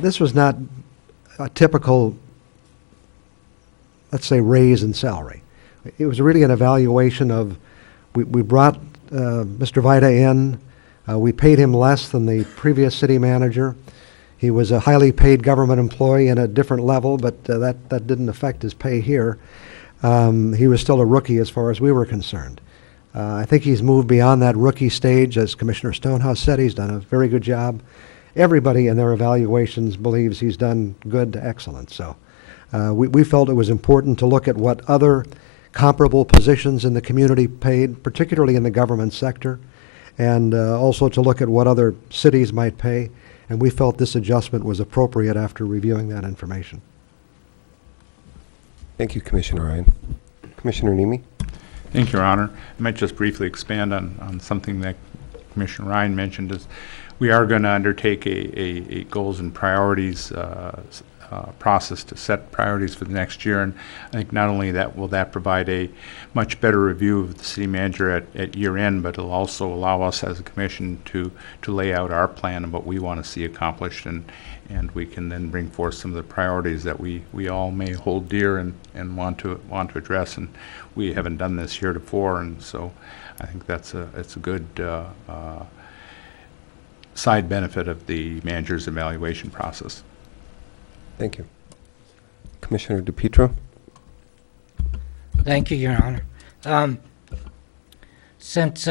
this was not a typical, let's say, raise in salary. it was really an evaluation of, we brought Mr. Vida in. We paid him less than the previous city manager. He was a highly paid government employee in a different level, but that didn't affect his pay here. He was still a rookie as far as we were concerned. I think he's moved beyond that rookie stage. As Commissioner Stonehouse said, he's done a very good job. Everybody in their evaluations believes he's done good to excellent. So we felt it was important to look at what other comparable positions in the community paid, particularly in the government sector, and also to look at what other cities might pay. And we felt this adjustment was appropriate after reviewing that information. Thank you, Commissioner Ryan. Commissioner Nemi? Thank you, Your Honor. I might just briefly expand on something that Commissioner Ryan mentioned. Is we are going to undertake a goals and priorities process to set priorities for the next year, and I think not only that will that provide a much better review of the city manager at year end, but it'll also allow us as a commission to lay out our plan and what we want to see accomplished, and we can then bring forth some of the priorities that we all may hold dear and want to address, and we haven't done this heretofore, and so I think it's a good side benefit of the manager's evaluation process. Thank you. Commissioner DePietro? Thank you, Your Honor. Since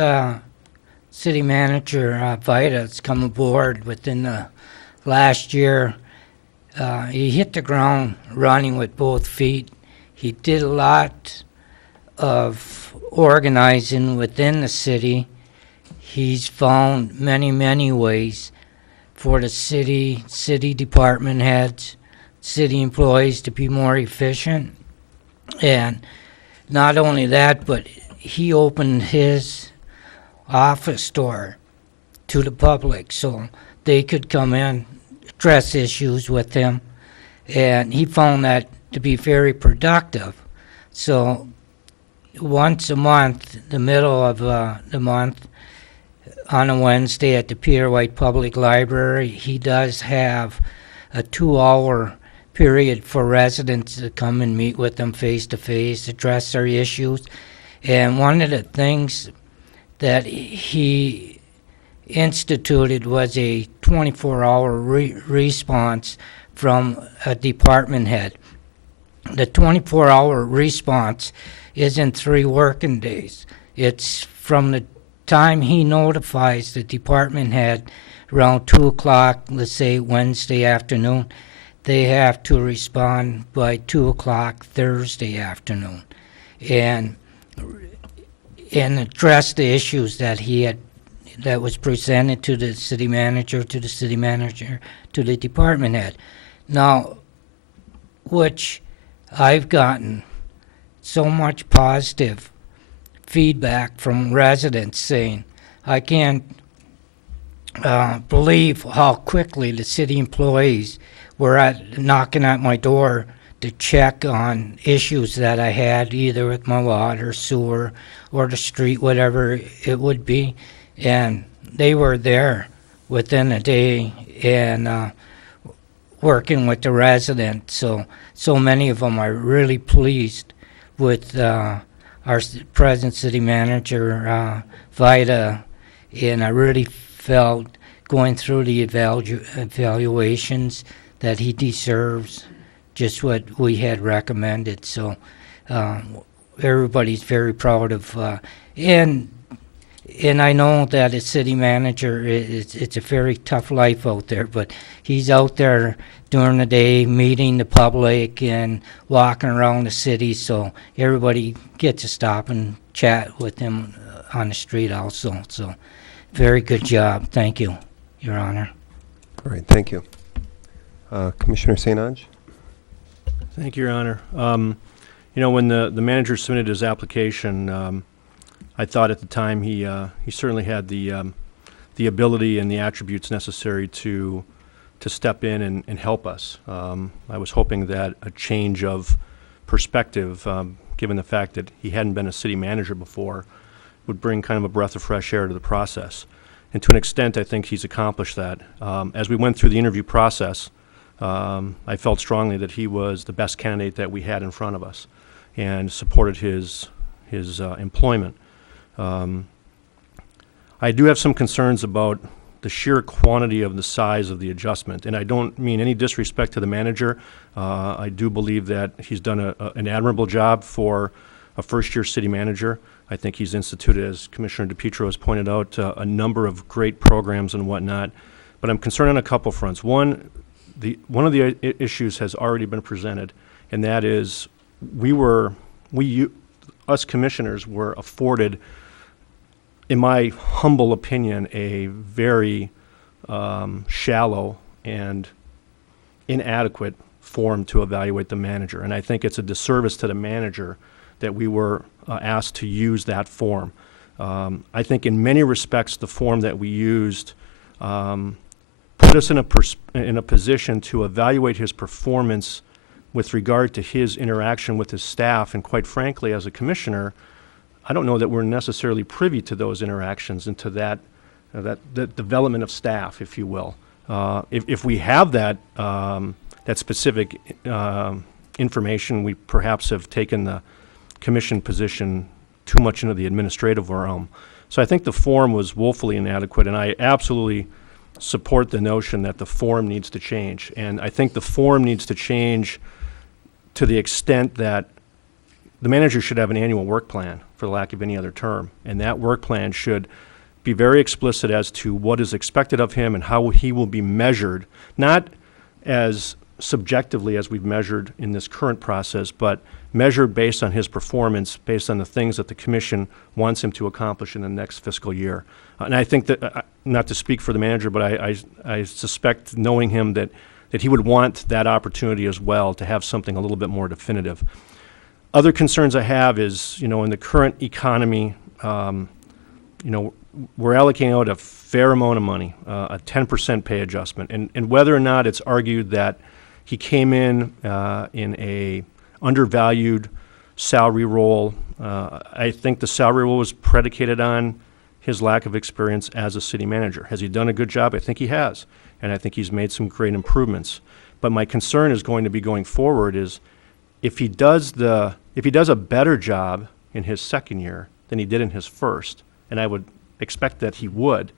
City Manager Vida has come aboard within the last year, he hit the ground running with both feet. He did a lot of organizing within the city. He's found many ways for the city department heads, city employees to be more efficient. And not only that, but he opened his office door to the public so they could come in, address issues with him. And he found that to be very productive. So once a month, the middle of the month, on a Wednesday at the Peter White Public Library, he does have a 2-hour period for residents to come and meet with them face to face, address their issues. And one of the things that he instituted was a 24-hour response from a department head. The 24-hour response isn't 3 working days. It's from the time he notifies the department head around 2 o'clock, let's say Wednesday afternoon, they have to respond by 2 o'clock Thursday afternoon and address the issues that that was presented to the city manager, to the department head. Now, which I've gotten so much positive feedback from residents saying, I can't believe how quickly the city employees were knocking at my door to check on issues that I had, either with my water, sewer, or the street, whatever it would be. And they were there within a day and working with the residents. So many of them are really pleased with our present city manager, Vida, and I really felt going through the evaluations that he deserves just what we had recommended. So everybody's very proud of, and I know that as city manager, it's a very tough life out there, but he's out there during the day meeting the public and walking around the city, so everybody gets to stop and chat with him on the street also. So very good job. Thank you, Your Honor. All right, thank you. Commissioner St. Ange? Thank you, Your Honor. When the manager submitted his application, I thought at the time he certainly had the ability and the attributes necessary to step in and help us. I was hoping that a change of perspective, given the fact that he hadn't been a city manager before, would bring kind of a breath of fresh air to the process. And to an extent, I think he's accomplished that. As we went through the interview process, I felt strongly that he was the best candidate that we had in front of us. and supported his employment. I do have some concerns about the sheer quantity of the size of the adjustment, and I don't mean any disrespect to the manager. I do believe that he's done an admirable job for a first-year city manager. I think he's instituted, as Commissioner DePietro has pointed out, a number of great programs and whatnot. But I'm concerned on a couple fronts. One of the issues has already been presented, and that is us commissioners were afforded, in my humble opinion, a very shallow and inadequate form to evaluate the manager. And I think it's a disservice to the manager that we were asked to use that form. I think in many respects the form that we used put us in a position to evaluate his performance with regard to his interaction with his staff. And quite frankly, as a commissioner, I don't know that we're necessarily privy to those interactions and to that development of staff, if you will. If we have that specific information, we perhaps have taken the commission position too much into the administrative realm. So I think the form was woefully inadequate, and I absolutely support the notion that the form needs to change. And I think the form needs to change to the extent that the manager should have an annual work plan, for the lack of any other term, and that work plan should be very explicit as to what is expected of him and how he will be measured, not as subjectively as we've measured in this current process, but measured based on his performance, based on the things that the commission wants him to accomplish in the next fiscal year. And I think that, not to speak for the manager, but I suspect, knowing him, that he would want that opportunity as well to have something a little bit more definitive. Other concerns I have is, in the current economy, we're allocating out a fair amount of money, a 10% pay adjustment, and whether or not it's argued that he came in a undervalued salary role, I think the salary role was predicated on his lack of experience as a city manager. Has he done a good job? I think he has, and I think he's made some great improvements. But my concern is going to be going forward is if he does a better job in his second year than he did in his first, and I would expect that he would,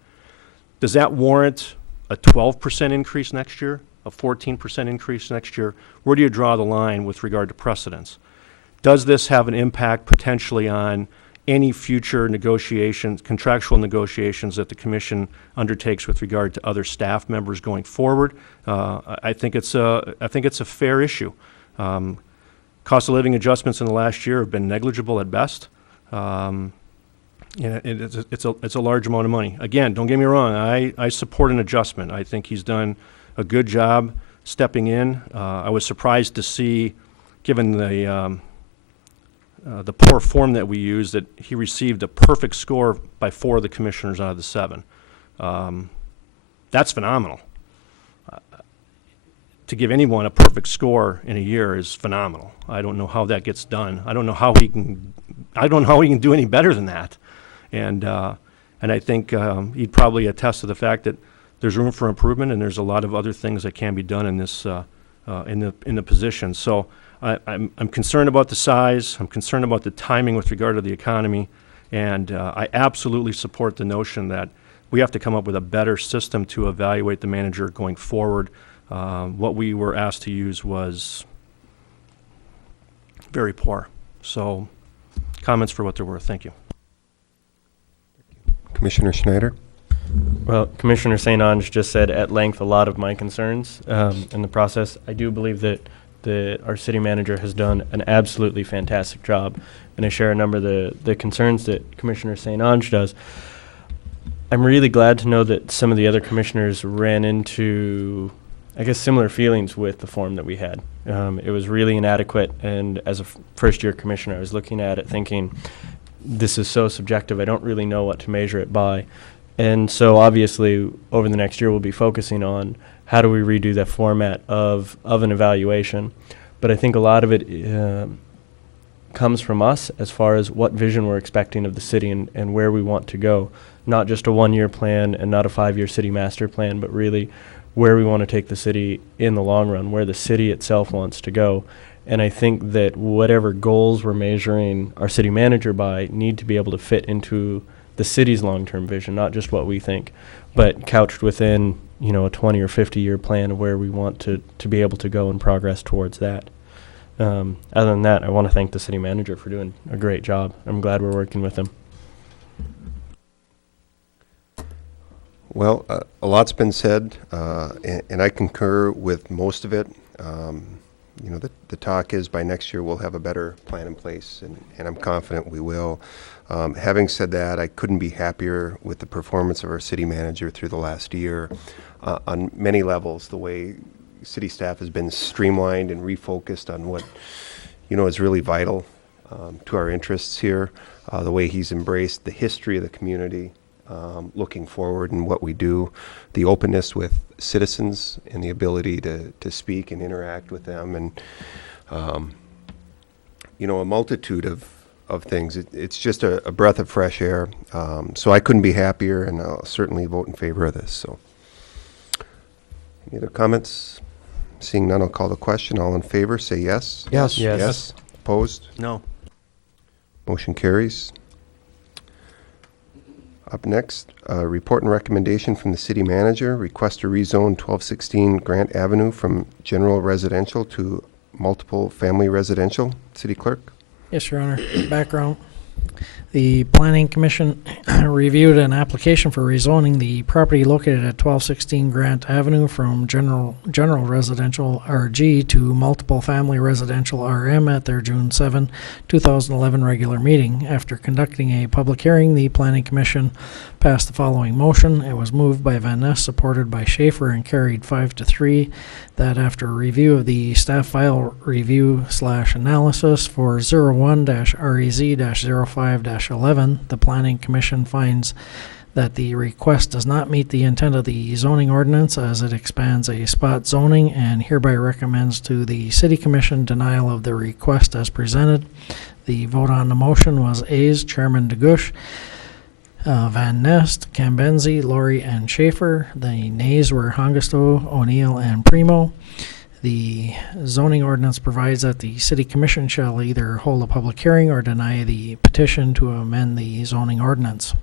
does that warrant a 12% increase next year, a 14% increase next year? Where do you draw the line with regard to precedence? Does this have an impact potentially on any future negotiations, contractual negotiations that the commission undertakes with regard to other staff members going forward? I think it's a fair issue. Cost of living adjustments in the last year have been negligible at best. It's a large amount of money. Again, don't get me wrong, I support an adjustment. I think he's done a good job stepping in. I was surprised to see, given the poor form that we used, that he received a perfect score by 4 of the commissioners out of the 7. That's phenomenal. To give anyone a perfect score in a year is phenomenal. I don't know how that gets done. I don't know how he can do any better than that. And I think he'd probably attest to the fact that there's room for improvement, and there's a lot of other things that can be done in this in the position. So I'm concerned about the size. I'm concerned about the timing with regard to the economy, and I absolutely support the notion that we have to come up with a better system to evaluate the manager going forward. What we were asked to use was very poor. So, comments for what they're worth. Thank you. Commissioner Schneider? Well, Commissioner St. Ange just said at length a lot of my concerns in the process. I do believe that our city manager has done an absolutely fantastic job, and I share a number of the concerns that Commissioner St. Ange does. I'm really glad to know that some of the other commissioners ran into, I guess, similar feelings with the form that we had. It was really inadequate, and as a first-year commissioner, I was looking at it thinking, this is so subjective, I don't really know what to measure it by. And so obviously, over the next year, we'll be focusing on how do we redo that format of an evaluation. But I think a lot of it comes from us as far as what vision we're expecting of the city and where we want to go. Not just a one-year plan and not a 5-year city master plan, but really where we want to take the city in the long run, where the city itself wants to go. And I think that whatever goals we're measuring our city manager by need to be able to fit into the city's long-term vision, not just what we think, but couched within, you know, a 20 or 50-year plan of where we want to be able to go and progress towards that. Other than that, I want to thank the city manager for doing a great job. I'm glad we're working with him. Well, a lot's been said, and I concur with most of it. You know, the talk is by next year we'll have a better plan in place, and I'm confident we will. Having said that, I couldn't be happier with the performance of our city manager through the last year. On many levels, the way city staff has been streamlined and refocused on what, you know, is really vital to our interests here. The way he's embraced the history of the community, looking forward and what we do, the openness with citizens and the ability to speak and interact with them, and you know, a multitude of things. It's just a breath of fresh air. So I couldn't be happier, and I'll certainly vote in favor of this. So, any other comments? Seeing none, I'll call the question. All in favor, say yes. Yes. Yes. Opposed? No. Motion carries. Up next, report and recommendation from the city manager. Request to rezone 1216 Grant Avenue from general residential to multiple family residential. City clerk? Yes, Your Honor. Background. The Planning Commission reviewed an application for rezoning the property located at 1216 Grant Avenue from general residential RG to multiple family residential RM at their June 7, 2011 regular meeting. After conducting a public hearing, the Planning Commission passed the following motion. It was moved by Van Ness, supported by Schaefer, and carried 5-3, that after review of the staff file review/analysis for 01-REZ-05-11, the Planning Commission finds that the request does not meet the intent of the zoning ordinance as it expands a spot zoning, and hereby recommends to the City Commission denial of the request as presented. The vote on the motion was Ayes, Chairman DeGush, Van Nest, Cambenzi, Laurie, and Schaefer. The nays were Hongesto, O'Neill, and Primo. The zoning ordinance provides that the City Commission shall either hold a public hearing or deny the petition to amend the zoning ordinance.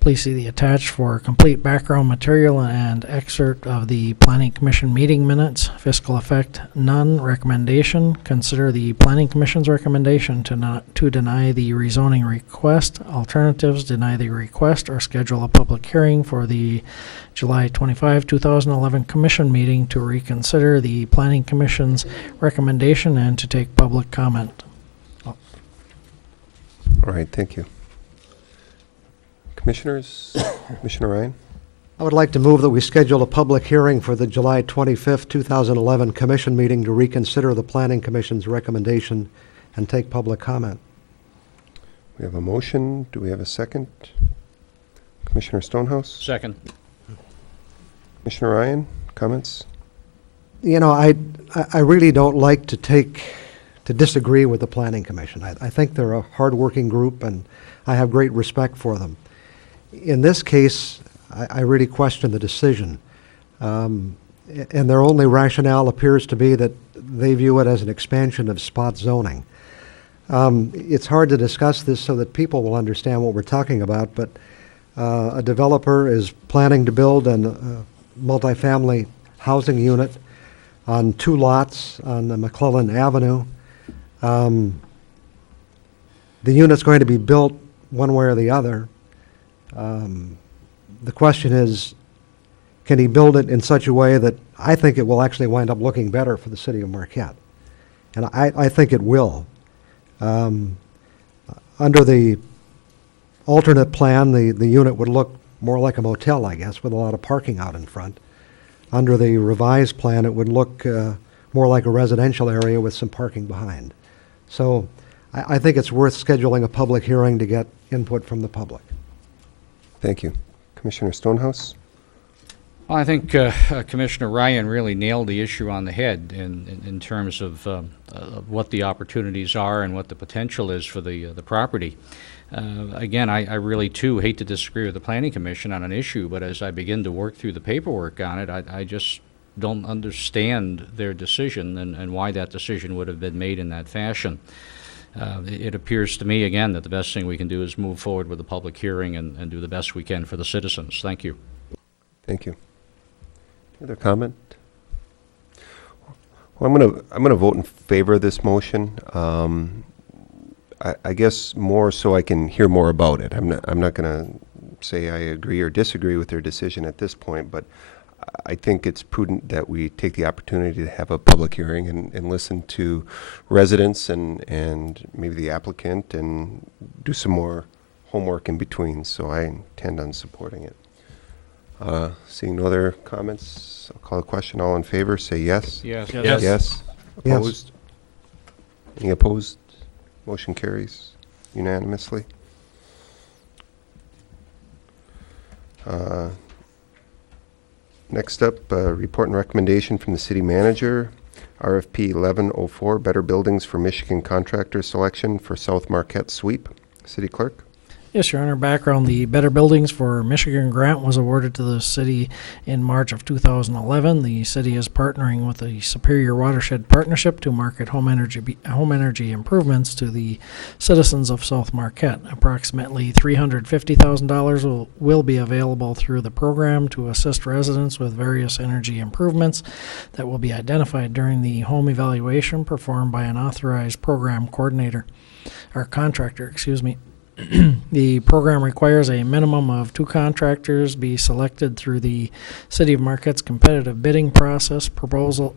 Please see the attached for complete background material and excerpt of the Planning Commission meeting minutes. Fiscal effect, none. Recommendation, consider the Planning Commission's recommendation to deny the rezoning request. Alternatives, deny the request or schedule a public hearing for the July 25, 2011 Commission meeting to reconsider the Planning Commission's recommendation and to take public comment. All right, thank you. Commissioners? Commissioner Ryan? I would like to move that we schedule a public hearing for the July 25th, 2011 Commission meeting to reconsider the Planning Commission's recommendation and take public comment. We have a motion. Do we have a second? Commissioner Stonehouse? Second. Commissioner Ryan, comments? You know, I really don't like to disagree with the Planning Commission. I think they're a hardworking group, and I have great respect for them. In this case, I really question the decision. And their only rationale appears to be that they view it as an expansion of spot zoning. It's hard to discuss this so that people will understand what we're talking about, but a developer is planning to build a multifamily housing unit on 2 lots on McClellan Avenue. The unit's going to be built one way or the other. The question is, can he build it in such a way that I think it will actually wind up looking better for the city of Marquette? And I think it will. Under the alternate plan, the unit would look more like a motel, I guess, with a lot of parking out in front. Under the revised plan, it would look more like a residential area with some parking behind. So I think it's worth scheduling a public hearing to get input from the public. Thank you. Commissioner Stonehouse? Well, I think Commissioner Ryan really nailed the issue on the head in terms of what the opportunities are and what the potential is for the property. Again, I really, too, hate to disagree with the Planning Commission on an issue, but as I begin to work through the paperwork on it, I just don't understand their decision and why that decision would have been made in that fashion. It appears to me, again, that the best thing we can do is move forward with the public hearing and do the best we can for the citizens. Thank you. Thank you. Any other comment? Well, I'm gonna vote in favor of this motion. I guess more so I can hear more about it. I'm not gonna say I agree or disagree with their decision at this point, but I think it's prudent that we take the opportunity to have a public hearing and listen to residents and maybe the applicant and do some more homework in between. So I intend on supporting it. Seeing no other comments, I'll call the question. All in favor, say yes. Yes. Yes. Yes. Yes. Opposed? Any opposed? Motion carries unanimously. Next up, report and recommendation from the city manager, RFP 1104, Better Buildings for Michigan Contractor Selection for South Marquette Sweep. City Clerk? Yes, Your Honor. Background, the Better Buildings for Michigan grant was awarded to the city in March of 2011. The city is partnering with the Superior Watershed Partnership to market home energy improvements to the citizens of South Marquette. Approximately $350,000 will be available through the program to assist residents with various energy improvements that will be identified during the home evaluation performed by an authorized program coordinator, or contractor, excuse me. The program requires a minimum of 2 contractors be selected through the City of Marquette's competitive bidding process. Proposal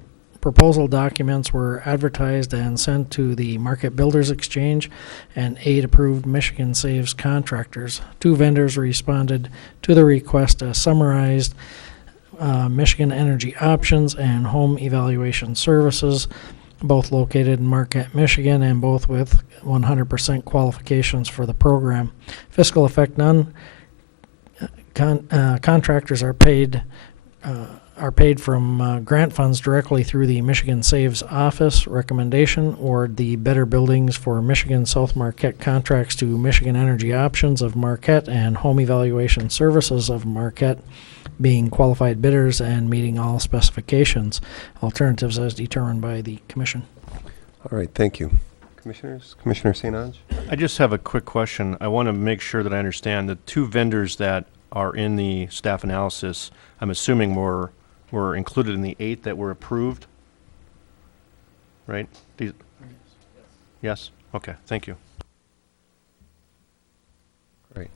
documents were advertised and sent to the Market Builders Exchange and 8 approved Michigan Saves contractors. 2 vendors responded to the request as summarized Michigan Energy Options and Home Evaluation Services, both located in Marquette, Michigan, and both with 100% qualifications for the program. Fiscal effect none. Contractors are paid from grant funds directly through the Michigan Saves office. Recommendation: award the Better Buildings for Michigan South Marquette contracts to Michigan Energy Options of Marquette and Home Evaluation Services of Marquette, being qualified bidders and meeting all specifications. Alternatives as determined by the commission. All right, thank you. Commissioners? Commissioner St. Ange? I just have a quick question. I want to make sure that I understand the 2 vendors that are in the staff analysis, I'm assuming were included in the 8 that were approved, right? Yes? Okay, thank you. Great.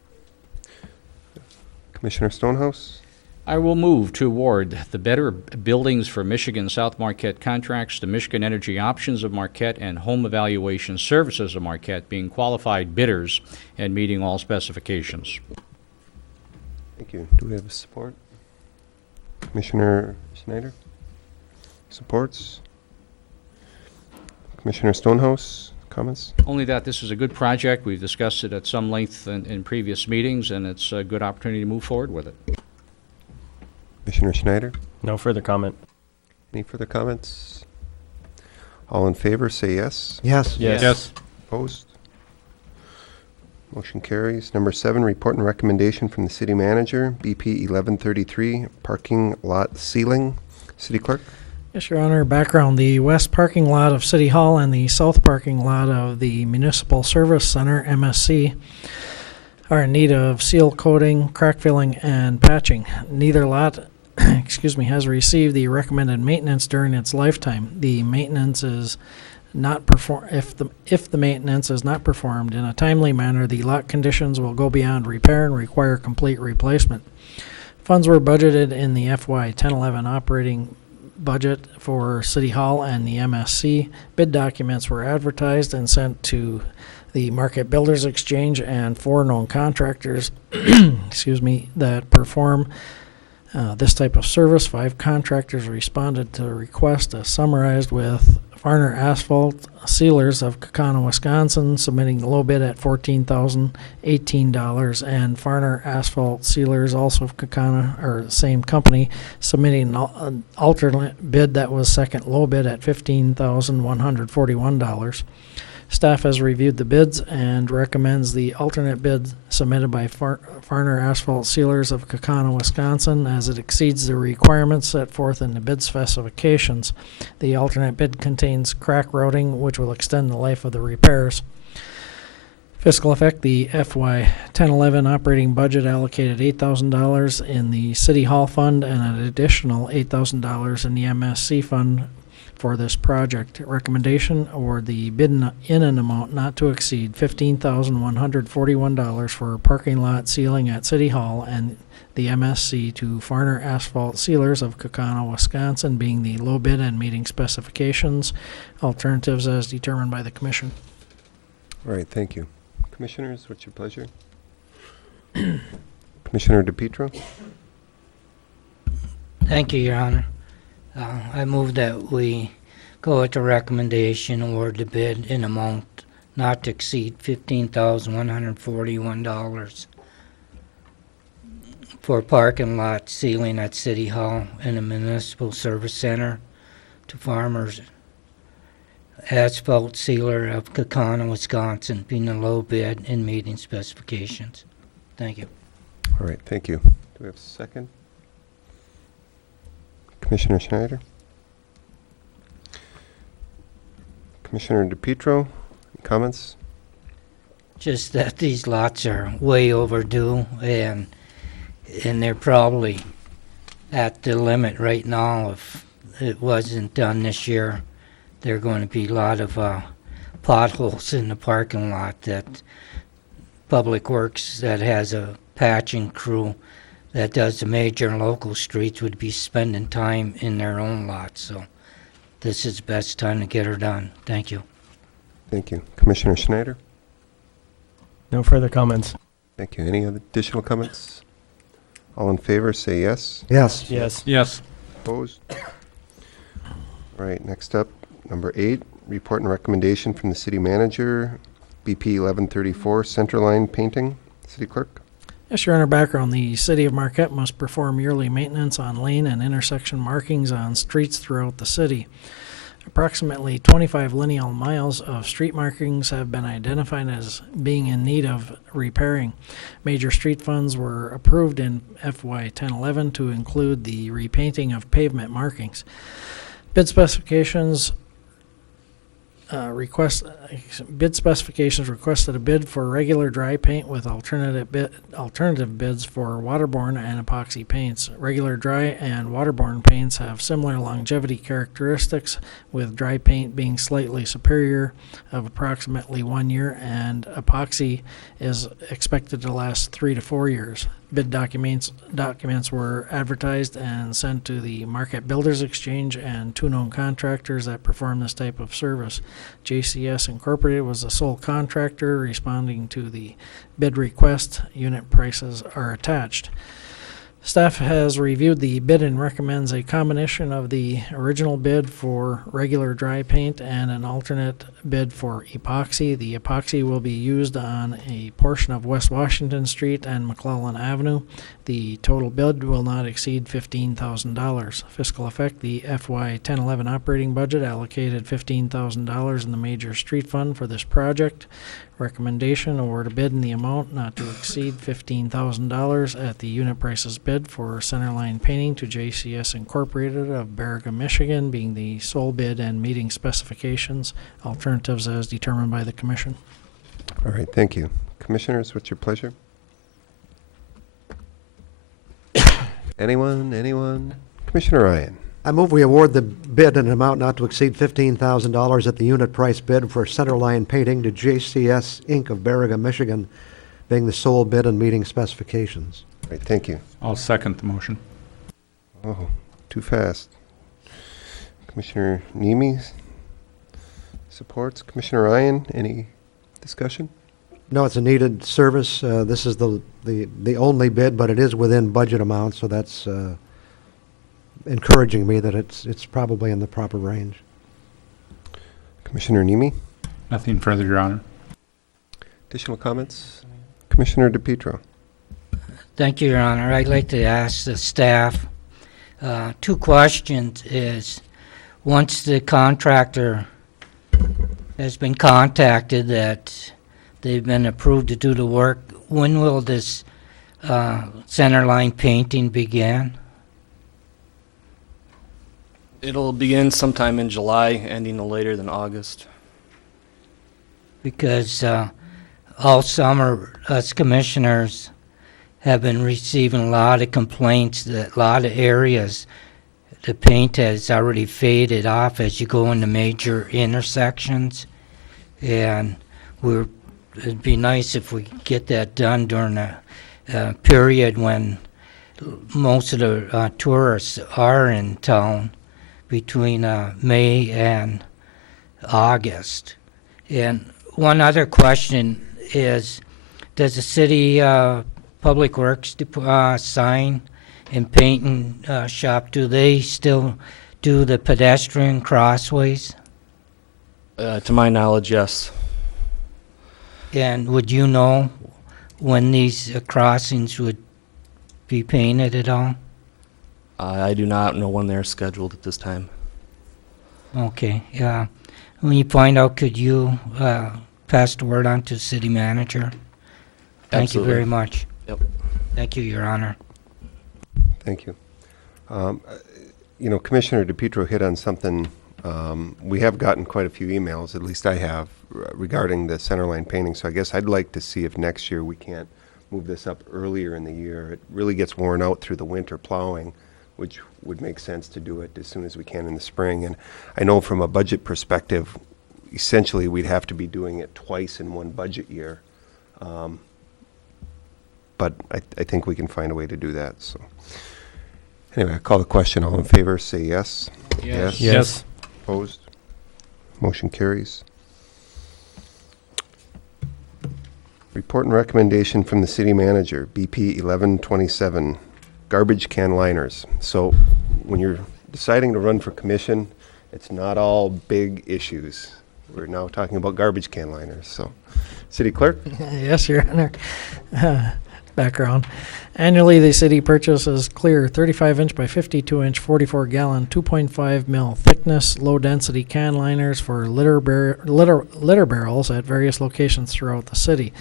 Commissioner Stonehouse? I will move to award the Better Buildings for Michigan South Marquette contracts to Michigan Energy Options of Marquette and Home Evaluation Services of Marquette, being qualified bidders and meeting all specifications. Thank you. Do we have support? Commissioner Snyder? Supports? Commissioner Stonehouse? Comments? Only that this is a good project. We've discussed it at some length in previous meetings, and it's a good opportunity to move forward with it. Commissioner Schneider? No further comment. Any further comments? All in favor, say yes. Yes. Yes. Opposed? Motion carries. Number 7, report and recommendation from the city manager, BP 1133, parking lot ceiling. City Clerk? Yes, Your Honor. Background, the west parking lot of City Hall and the south parking lot of the Municipal Service Center, MSC, are in need of seal coating, crack filling, and patching. Neither lot has received the recommended maintenance during its lifetime. The maintenance is not if the maintenance is not performed in a timely manner, the lot conditions will go beyond repair and require complete replacement. Funds were budgeted in the FY 10-11 operating budget for City Hall and the MSC. Bid documents were advertised and sent to the Market Builders Exchange and 4 known contractors that perform this type of service. 5 contractors responded to the request as summarized, with Farner Asphalt Sealers of Kaukauna, Wisconsin, submitting the low bid at $14,018, and Farner Asphalt Sealers, also of Kaukauna, or same company, submitting an alternate bid that was second low bid at $15,141. Staff has reviewed the bids and recommends the alternate bid submitted by Farner Asphalt Sealers of Kaukauna, Wisconsin, as it exceeds the requirements set forth in the bid specifications. The alternate bid contains crack routing, which will extend the life of the repairs. Fiscal effect, the FY 1011 operating budget allocated $8,000 in the City Hall Fund and an additional $8,000 in the MSC Fund for this project. Recommendation, award the bid in an amount not to exceed $15,141 for parking lot sealing at City Hall and the MSC to Farner Asphalt Sealers of Kaukauna, Wisconsin, being the low bid and meeting specifications. Alternatives as determined by the Commission. All right, thank you. Commissioners, what's your pleasure? Commissioner DePietro? Thank you, Your Honor. I move that we go with the recommendation, award the bid in amount not to exceed $15,141 for parking lot sealing at City Hall and the Municipal Service Center to Farmers Asphalt Sealer of Kaukauna, Wisconsin, being the low bid and meeting specifications. Thank you. All right, thank you. Do we have a second? Commissioner Schneider? Commissioner DePietro, comments? Just that these lots are way overdue, and they're probably at the limit right now. If it wasn't done this year, there are going to be a lot of potholes in the parking lot that Public Works, that has a patching crew that does the major and local streets, would be spending time in their own lots. So this is the best time to get her done. Thank you. Thank you. Commissioner Schneider? No further comments. Thank you. Any other additional comments? All in favor, say yes. Yes. Yes. Yes. Opposed? All right, next up, number 8, report and recommendation from the city manager, BP 1134, Centerline Painting. City Clerk? Yes, Your Honor, background. The City of Marquette must perform yearly maintenance on lane and intersection markings on streets throughout the city. Approximately 25 lineal miles of street markings have been identified as being in need of repairing. Major street funds were approved in FY 1011 to include the repainting of pavement markings. Bid specifications requested a bid for regular dry paint with alternative bids for waterborne and epoxy paints. Regular dry and waterborne paints have similar longevity characteristics, with dry paint being slightly superior of approximately 1 year, and epoxy is expected to last 3 to 4 years. Bid documents were advertised and sent to the Marquette Builders Exchange and 2 known contractors that perform this type of service. JCS Incorporated was the sole contractor responding to the bid request. Unit prices are attached. Staff has reviewed the bid and recommends a combination of the original bid for regular dry paint and an alternate bid for epoxy. The epoxy will be used on a portion of West Washington Street and McClellan Avenue. The total bid will not exceed $15,000. Fiscal effect, the FY 1011 operating budget allocated $15,000 in the major street fund for this project. Recommendation, award a bid in the amount not to exceed $15,000 at the unit prices bid for centerline painting to JCS Incorporated of Baraga, Michigan, being the sole bid and meeting specifications. Alternatives as determined by the Commission. All right, thank you. Commissioners, what's your pleasure? Anyone? Commissioner Ryan? I move we award the bid in an amount not to exceed $15,000 at the unit price bid for centerline painting to JCS Inc. of Baraga, Michigan, being the sole bid and meeting specifications. All right, thank you. I'll second the motion. Oh, too fast. Commissioner Nemi supports. Commissioner Ryan, any discussion? No, it's a needed service. This is the only bid, but it is within budget amount, so that's encouraging me that it's probably in the proper range. Commissioner Nemi? Nothing further, Your Honor. Additional comments? Commissioner DePietro? Thank you, Your Honor. I'd like to ask the staff 2 questions. Is once the contractor has been contacted that they've been approved to do the work. When will this center line painting begin? It'll begin sometime in July, ending no later than August. Because all summer, us commissioners have been receiving a lot of complaints that a lot of areas, the paint has already faded off as you go into major intersections. And it'd be nice if we could get that done during a period when most of the tourists are in town, between May and August. And one other question is, does the city Public Works sign and painting shop, do they still do the pedestrian crossways? To my knowledge, yes. And would you know when these crossings would be painted at all? I do not know when they're scheduled at this time. Okay, yeah. When you find out, could you pass the word on to the city manager? Thank Absolutely. you very much. Yep. Thank you, Your Honor. Thank you. Commissioner DePietro hit on something. We have gotten quite a few emails, at least I have, regarding the centerline painting. So I guess I'd like to see if next year we can't move this up earlier in the year. It really gets worn out through the winter plowing, which would make sense to do it as soon as we can in the spring. And I know from a budget perspective, essentially we'd have to be doing it twice in one budget year. But I think we can find a way to do that. So anyway, I call the question. All in favor, say yes. Yes. Yes. Opposed? Motion carries. Report and recommendation from the city manager, BP 1127, garbage can liners. So when you're deciding to run for commission, it's not all big issues. We're now talking about garbage can liners. So, City Clerk? Yes, Your Honor. Background. Annually, the city purchases clear 35-inch by 52-inch, 44-gallon, 2.5 mil thickness, low-density can liners for litter barrels at various locations throughout the city.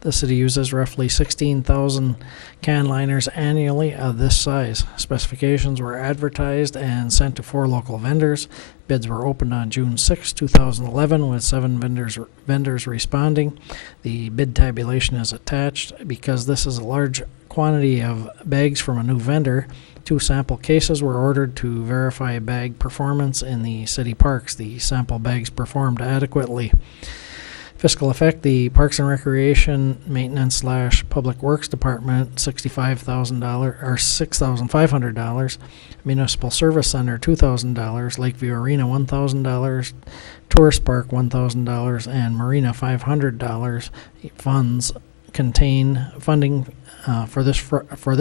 The city uses roughly 16,000 can liners annually of this size. Specifications were advertised and sent to 4 local vendors. Bids were opened on June 6, 2011, with 7 vendors responding. The bid tabulation is attached. Because this is a large quantity of bags from a new vendor, 2 sample cases were ordered to verify bag performance in the city parks. The sample bags performed adequately. Fiscal effect, the Parks and Recreation Maintenance / Public Works Department, $65,000 or $6,500. Municipal Service Center, $2,000. Lakeview Arena, $1,000. Tourist Park, $1,000, and Marina, $500. Funds contain funding for this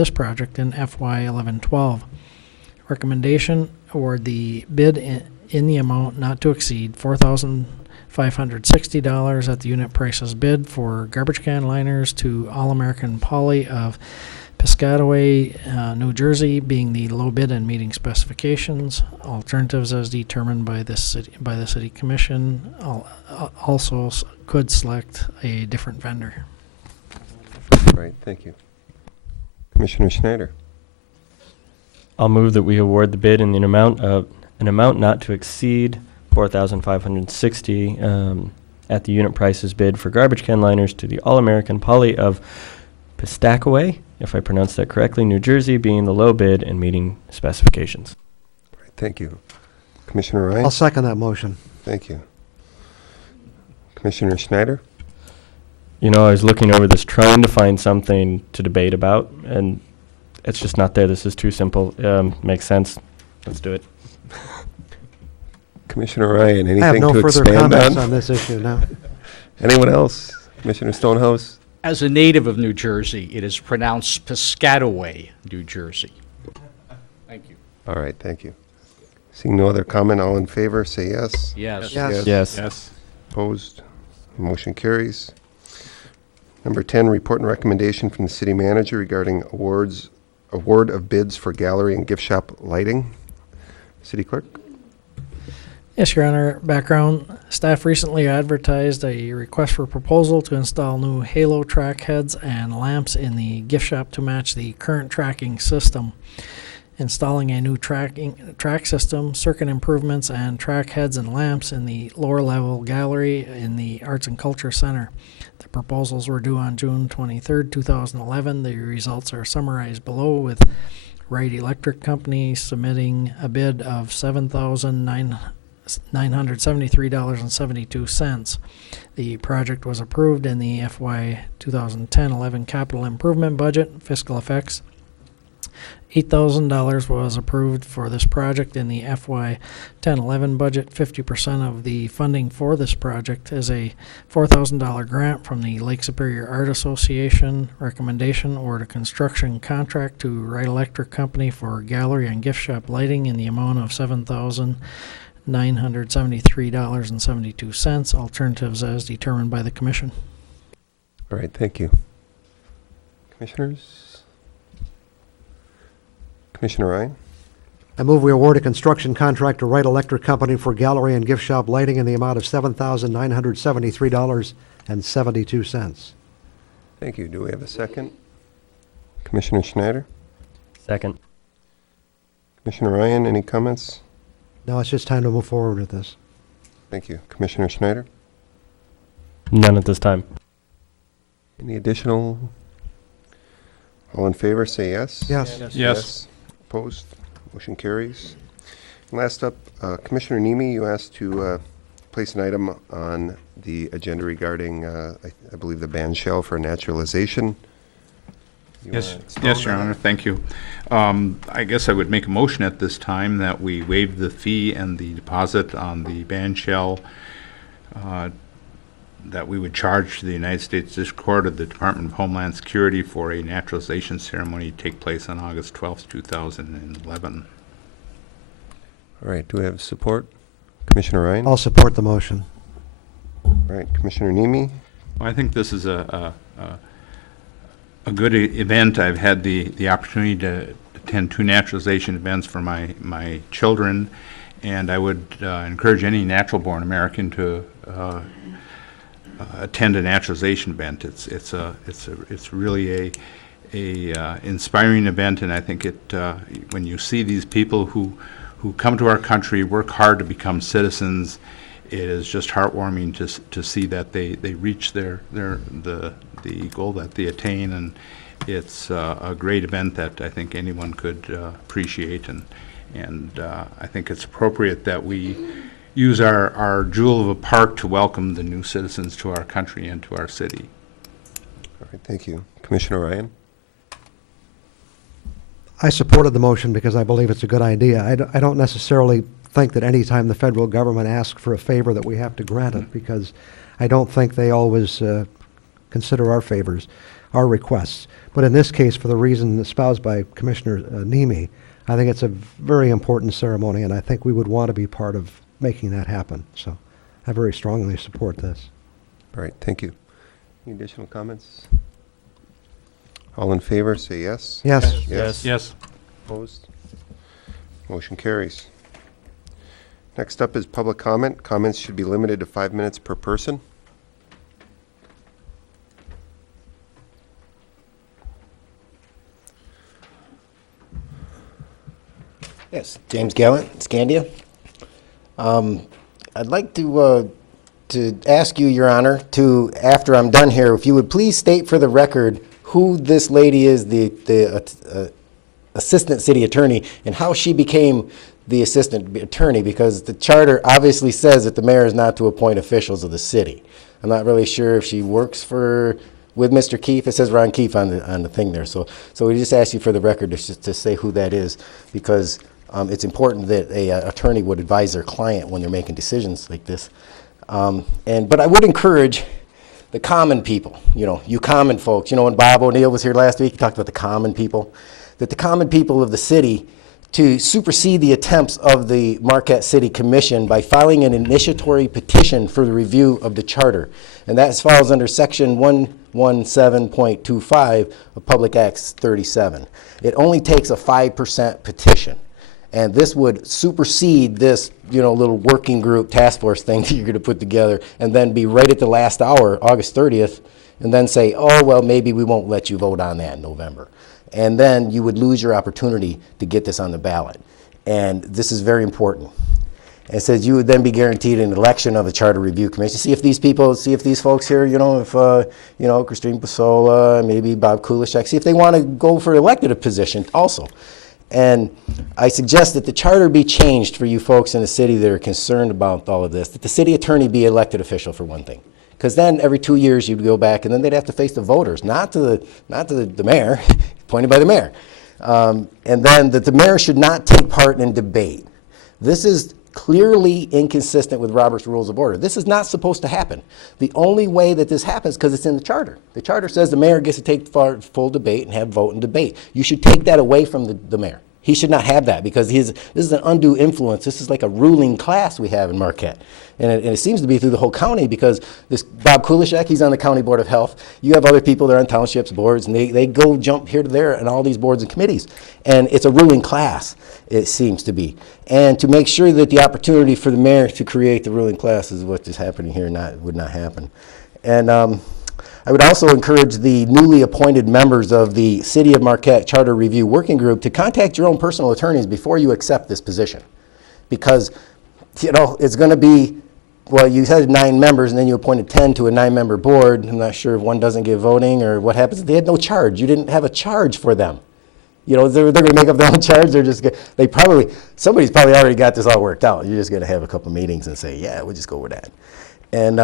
project in FY 11-12. Recommendation: award the bid in the amount not to exceed $4,560 at the unit prices bid for garbage can liners to All American Poly of Piscataway, New Jersey, being the low bid and meeting specifications. Alternatives as determined by the city commission. Also could select a different vendor. Right, thank you. Commissioner Schneider. I'll move that we award the bid in an amount not to exceed $4,560 at the unit prices bid for garbage can liners to the All-American Poly of Piscataway, if I pronounced that correctly, New Jersey, being the low bid and meeting specifications. Right, thank you. Commissioner Ryan? I'll second that motion. Thank you. Commissioner Schneider? I was looking over this, trying to find something to debate about, and it's just not there. This is too simple. Makes sense. Let's do it. Commissioner Ryan, anything I have no to further expand comments on? on this issue now. Anyone else? Commissioner Stonehouse? As a native of New Jersey, it is pronounced Piscataway, New Jersey. Thank you. All right, thank you. Seeing no other comment, all in favor, say yes. Yes. Yes. Yes. Opposed? Motion carries. Number 10, report and recommendation from the city manager regarding award of bids for gallery and gift shop lighting. City Clerk? Yes, Your Honor. Background, staff recently advertised a request for proposal to install new halo track heads and lamps in the gift shop to match the current tracking system. Installing a new track system, circuit improvements, and track heads and lamps in the lower level gallery in the Arts and Culture Center. The proposals were due on June 23rd, 2011. The results are summarized below, with Wright Electric Company submitting a bid of $7,973.72. The project was approved in the FY 2010-11 capital improvement budget. Fiscal effects: $8,000 was approved for this project in the FY 10-11 budget. 50% of the funding for this project is a $4,000 grant from the Lake Superior Art Association. Recommendation: award a construction contract to Wright Electric Company for gallery and gift shop lighting in the amount of $7,973.72. Alternatives as determined by the Commission. All right, thank you. Commissioners? Commissioner Ryan? I move we award a construction contract to Wright Electric Company for gallery and gift shop lighting in the amount of $7,973.72. Thank you. Do we have a second? Commissioner Schneider? Second. Commissioner Ryan, any comments? Now it's just time to move forward with this. Thank you. Commissioner Schneider? None at this time. Any additional? All in favor, say yes. Yes. Yes. Opposed? Motion carries. And last up, Commissioner Nemi, you asked to place an item on the agenda regarding, I believe, the ban shell for naturalization. You Yes, wanna expound yes, Your on Honor, that? thank you. I guess I would make a motion at this time that we waive the fee and the deposit on the ban shell that we would charge to the United States District Court of the Department of Homeland Security for a naturalization ceremony to take place on August 12th, 2011. All right, do we have support? Commissioner Ryan? I'll support the motion. All right, Commissioner Nemi? Well, I think this is a good event. I've had the opportunity to attend 2 naturalization events for my children, and I would encourage any natural-born American to attend a naturalization event. It's really a inspiring event, and I think when you see these people who come to our country, work hard to become citizens, it is just heartwarming to see that they reach the goal that they attain, and it's a great event that I think anyone could appreciate, and I think it's appropriate that we use our jewel of a park to welcome the new citizens to our country and to our city. All right, thank you. Commissioner Ryan? I supported the motion because I believe it's a good idea. I don't necessarily think that any time the federal government asks for a favor that we have to grant it, because I don't think they always consider our favors, our requests. But in this case, for the reason espoused by Commissioner Nemi, I think it's a very important ceremony, and I think we would want to be part of making that happen. So I very strongly support this. All right, thank you. Any additional comments? All in favor, say yes. Yes. Yes. Yes. Opposed? Motion carries. Next up is public comment. Comments should be limited to 5 minutes per person. Yes, James Gallant, Scandia. I'd like to ask you, Your Honor, to, after I'm done here, if you would please state for the record who this lady is, the assistant city attorney, and how she became the assistant attorney, because the charter obviously says that the mayor is not to appoint officials of the city. I'm not really sure if she works with Mr. Keefe. It says Ron Keefe on the thing there. So we just ask you for the record to say who that is, because it's important that a attorney would advise their client when they're making decisions like this. But I would encourage the common people, you common folks. When Bob O'Neill was here last week, he talked about the common people, that the common people of the city to supersede the attempts of the Marquette City Commission by filing an initiatory petition for the review of the charter. And that falls under section 117.25 of Public Acts 37. It only takes a 5% petition. And this would supersede this, little working group task force thing that you're going to put together, and then be right at the last hour, August 30th, and then say, oh, well, maybe we won't let you vote on that in November. And then you would lose your opportunity to get this on the ballot. And this is very important. And it says you would then be guaranteed an election of a charter review commission. See if these folks here, if, Christine Pasola, maybe Bob Kulishek, see if they want to go for elected a position also. And I suggest that the charter be changed for you folks in the city that are concerned about all of this, that the city attorney be elected official for one thing. Because then every 2 years you'd go back and then they'd have to face the voters, not to the mayor, appointed by the mayor. And then that the mayor should not take part in debate. This is clearly inconsistent with Robert's Rules of Order. This is not supposed to happen. The only way that this happens because it's in the charter. The charter says the mayor gets to take full debate and have vote and debate. You should take that away from the mayor. He should not have that because this is an undue influence. This is like a ruling class we have in Marquette. And it seems to be through the whole county because this Bob Kulishek, he's on the County Board of Health. You have other people that are on townships boards, and they go jump here to there and all these boards and committees. And it's a ruling class, it seems to be. And to make sure that the opportunity for the mayor to create the ruling class is what is happening here would not happen. And I would also encourage the newly appointed members of the City of Marquette Charter Review Working Group to contact your own personal attorneys before you accept this position. Because, it's going to be, well, you had 9 members and then you appointed 10 to a 9-member board. I'm not sure if one doesn't get voting or what happens. They had no charge. You didn't have a charge for them. They're going to make up their own charge. Somebody's probably already got this all worked out. You're just going to have a couple meetings and say, yeah, we'll just go with that. And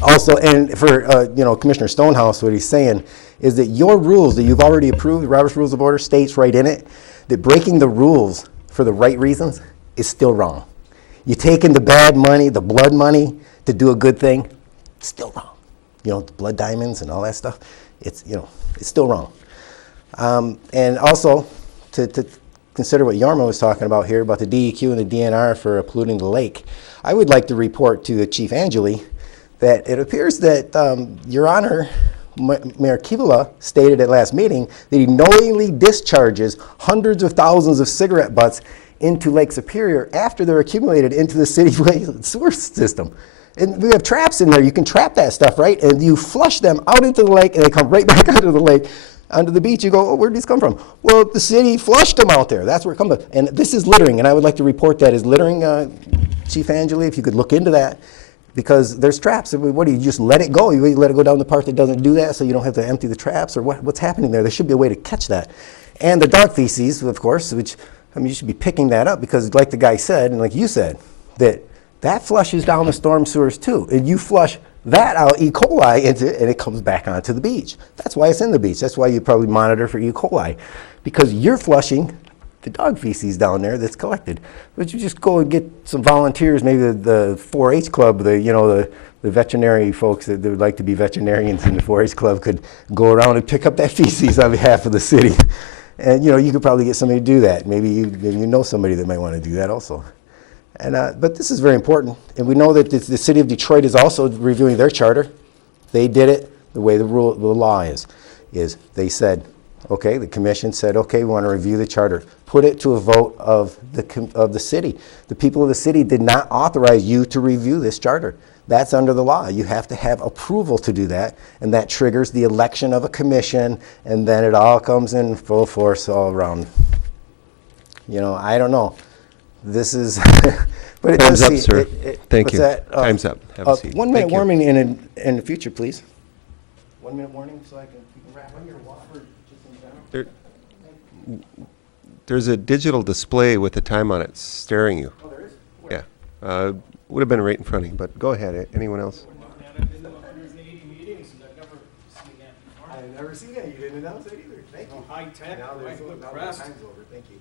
also, and for Commissioner Stonehouse, what he's saying is that your rules that you've already approved, Robert's Rules of Order states right in it, that breaking the rules for the right reasons is still wrong. You taking the bad money, the blood money, to do a good thing, it's still wrong. The blood diamonds and all that stuff, it's still wrong. And also, to consider what Yarmo was talking about here, about the DEQ and the DNR for polluting the lake, I would like to report to Chief Angeli that it appears that Your Honor, Mayor Kivala stated at last meeting that he knowingly discharges hundreds of thousands of cigarette butts into Lake Superior after they're accumulated into the city sewer system. And we have traps in there. You can trap that stuff, right? And you flush them out into the lake and they come right back onto the lake. Onto the beach, you go, oh, where'd these come from? Well, the city flushed them out there. That's where it comes from. And this is littering, and I would like to report that as littering, Chief Angeli, if you could look into that. Because there's traps. What do you just let it go? You let it go down the part that doesn't do that so you don't have to empty the traps? Or what's happening there? There should be a way to catch that. And the dog feces, of course, which, you should be picking that up because like the guy said, and like you said, that flushes down the storm sewers too. And you flush that out, E. coli, into it, and it comes back onto the beach. That's why it's in the beach. That's why you probably monitor for E. coli. Because you're flushing the dog feces down there that's collected. But you just go and get some volunteers, maybe the 4-H club, the veterinary folks that would like to be veterinarians in the 4-H club could go around and pick up that feces on behalf of the city. And you could probably get somebody to do that. Maybe you know somebody that might want to do that also. And but this is very important. And we know that the city of Detroit is also reviewing their charter. They did it the way the law is they said, okay, the commission said, okay, we want to review the charter. Put it to a vote of the city. The people of the city did not authorize you to review this charter. That's under the law. You have to have approval to do that, and that triggers the election of a commission, and then it all comes in full force all around. I don't know. This is, but it Time's does up, see, sir. Thank what's you. that? Time's up. Have a seat. 1 minute Thank you. warning in the future, please. 1 minute warning so I can wrap on your water just in general. There's a digital display with the time on it staring you. Oh, there is? Yeah. Would have been right in front of you, but go ahead. Anyone else? I've never seen that. You didn't announce it either. Thank you. High tech. Now the time's over. Thank you.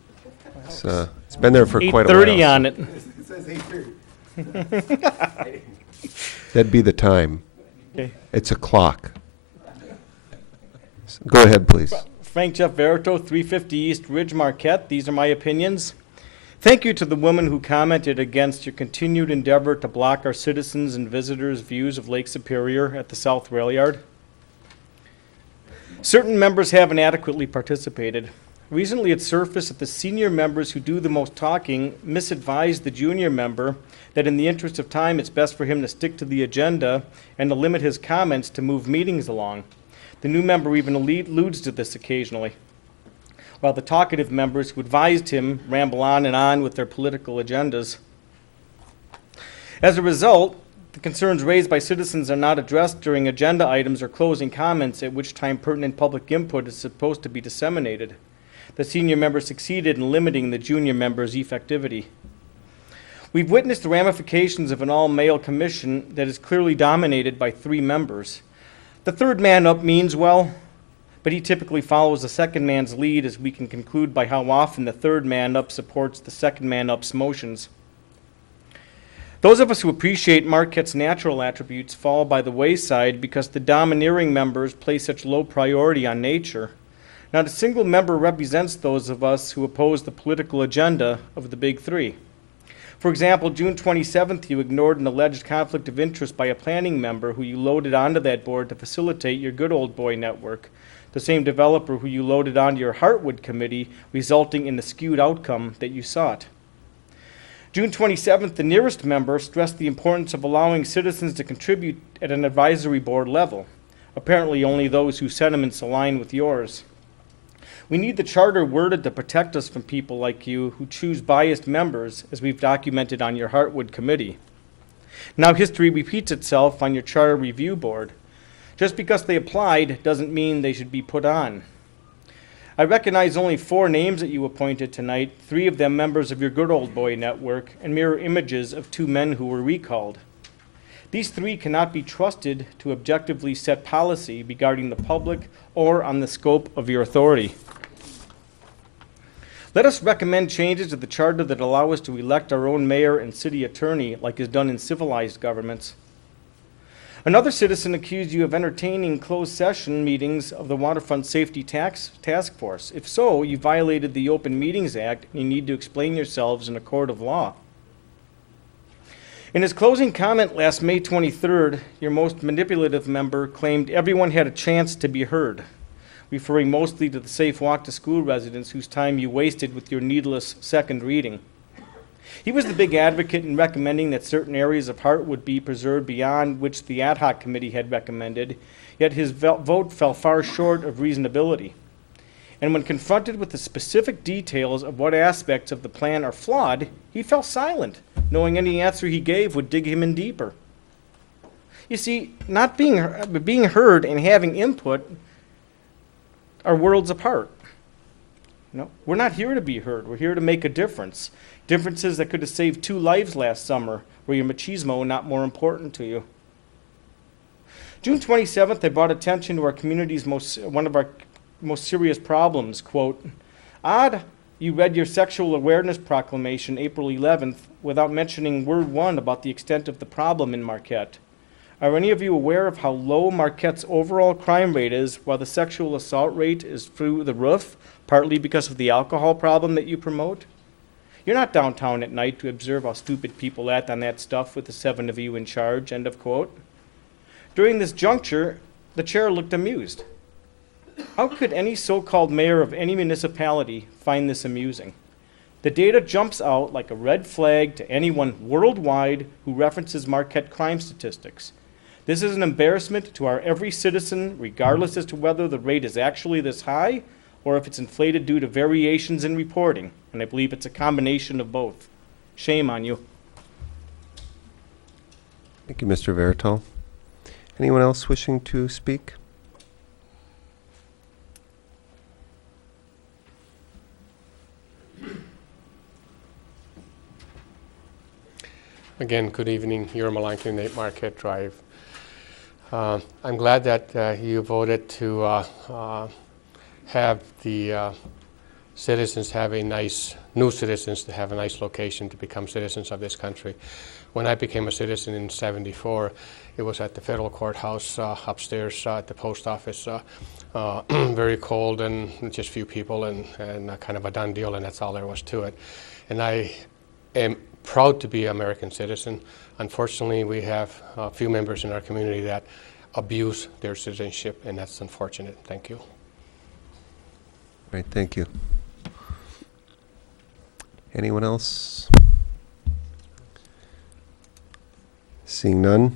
It's been there for quite a while. 8:30 on it. It says 8:30. That'd be the time. Okay. It's a clock. Go ahead, please. Frank Jeff Verito, 350 East Ridge, Marquette. These are my opinions. Thank you to the woman who commented against your continued endeavor to block our citizens' and visitors' views of Lake Superior at the South Rail Yard. Certain members haven't adequately participated. Recently, it surfaced that the senior members who do the most talking misadvised the junior member that in the interest of time, it's best for him to stick to the agenda and to limit his comments to move meetings along. The new member even alludes to this occasionally, while the talkative members who advised him ramble on and on with their political agendas. As a result, the concerns raised by citizens are not addressed during agenda items or closing comments, at which time pertinent public input is supposed to be disseminated. The senior member succeeded in limiting the junior member's effectivity. We've witnessed the ramifications of an all-male commission that is clearly dominated by 3 members. The third man up means well, but he typically follows the second man's lead, as we can conclude by how often the third man up supports the second man up's motions. Those of us who appreciate Marquette's natural attributes fall by the wayside because the domineering members place such low priority on nature. Not a single member represents those of us who oppose the political agenda of the big 3. For example, June 27th, you ignored an alleged conflict of interest by a planning member who you loaded onto that board to facilitate your good old boy network, the same developer who you loaded onto your Heartwood committee, resulting in the skewed outcome that you sought. June 27th, the nearest member stressed the importance of allowing citizens to contribute at an advisory board level, apparently only those whose sentiments align with yours. We need the charter worded to protect us from people like you who choose biased members, as we've documented on your Heartwood committee. Now history repeats itself on your charter review board. Just because they applied doesn't mean they should be put on. I recognize only 4 names that you appointed tonight, 3 of them members of your good old boy network, and mirror images of 2 men who were recalled. These 3 cannot be trusted to objectively set policy regarding the public or on the scope of your authority. Let us recommend changes to the charter that allow us to elect our own mayor and city attorney like is done in civilized governments. Another citizen accused you of entertaining closed session meetings of the Waterfront Safety Task Force. If so, you violated the Open Meetings Act and you need to explain yourselves in a court of law. In his closing comment last May 23rd, your most manipulative member claimed everyone had a chance to be heard, referring mostly to the Safe Walk to School residents whose time you wasted with your needless second reading. He was the big advocate in recommending that certain areas of Hart would be preserved beyond which the ad hoc committee had recommended, yet his vote fell far short of reasonability. And when confronted with the specific details of what aspects of the plan are flawed, he fell silent, knowing any answer he gave would dig him in deeper. You see, not being heard and having input are worlds apart. No, we're not here to be heard. We're here to make a difference. Differences that could have saved 2 lives last summer. Were your machismo not more important to you? June 27th, I brought attention to our community's one of our most serious problems. Quote, odd, you read your sexual awareness proclamation April 11th without mentioning word 1 about the extent of the problem in Marquette. Are any of you aware of how low Marquette's overall crime rate is while the sexual assault rate is through the roof, partly because of the alcohol problem that you promote? You're not downtown at night to observe how stupid people act on that stuff with the 7 of you in charge, end of quote. During this juncture, the chair looked amused. How could any so-called mayor of any municipality find this amusing? The data jumps out like a red flag to anyone worldwide who references Marquette crime statistics. This is an embarrassment to our every citizen, regardless as to whether the rate is actually this high or if it's inflated due to variations in reporting, and I believe it's a combination of both. Shame on you. Thank you, Mr. Veritol. Anyone else wishing to speak? Again, good evening. Your Malankin and 8 Marquette Drive. I'm glad that you voted to have the citizens have a nice, new citizens to have a nice location to become citizens of this country. When I became a citizen in '74, it was at the federal courthouse upstairs at the post office. Very cold and just few people and kind of a done deal, and that's all there was to it. And I am proud to be an American citizen. Unfortunately, we have a few members in our community that abuse their citizenship, and that's unfortunate. Thank you. Right, thank you. Anyone else? Seeing none,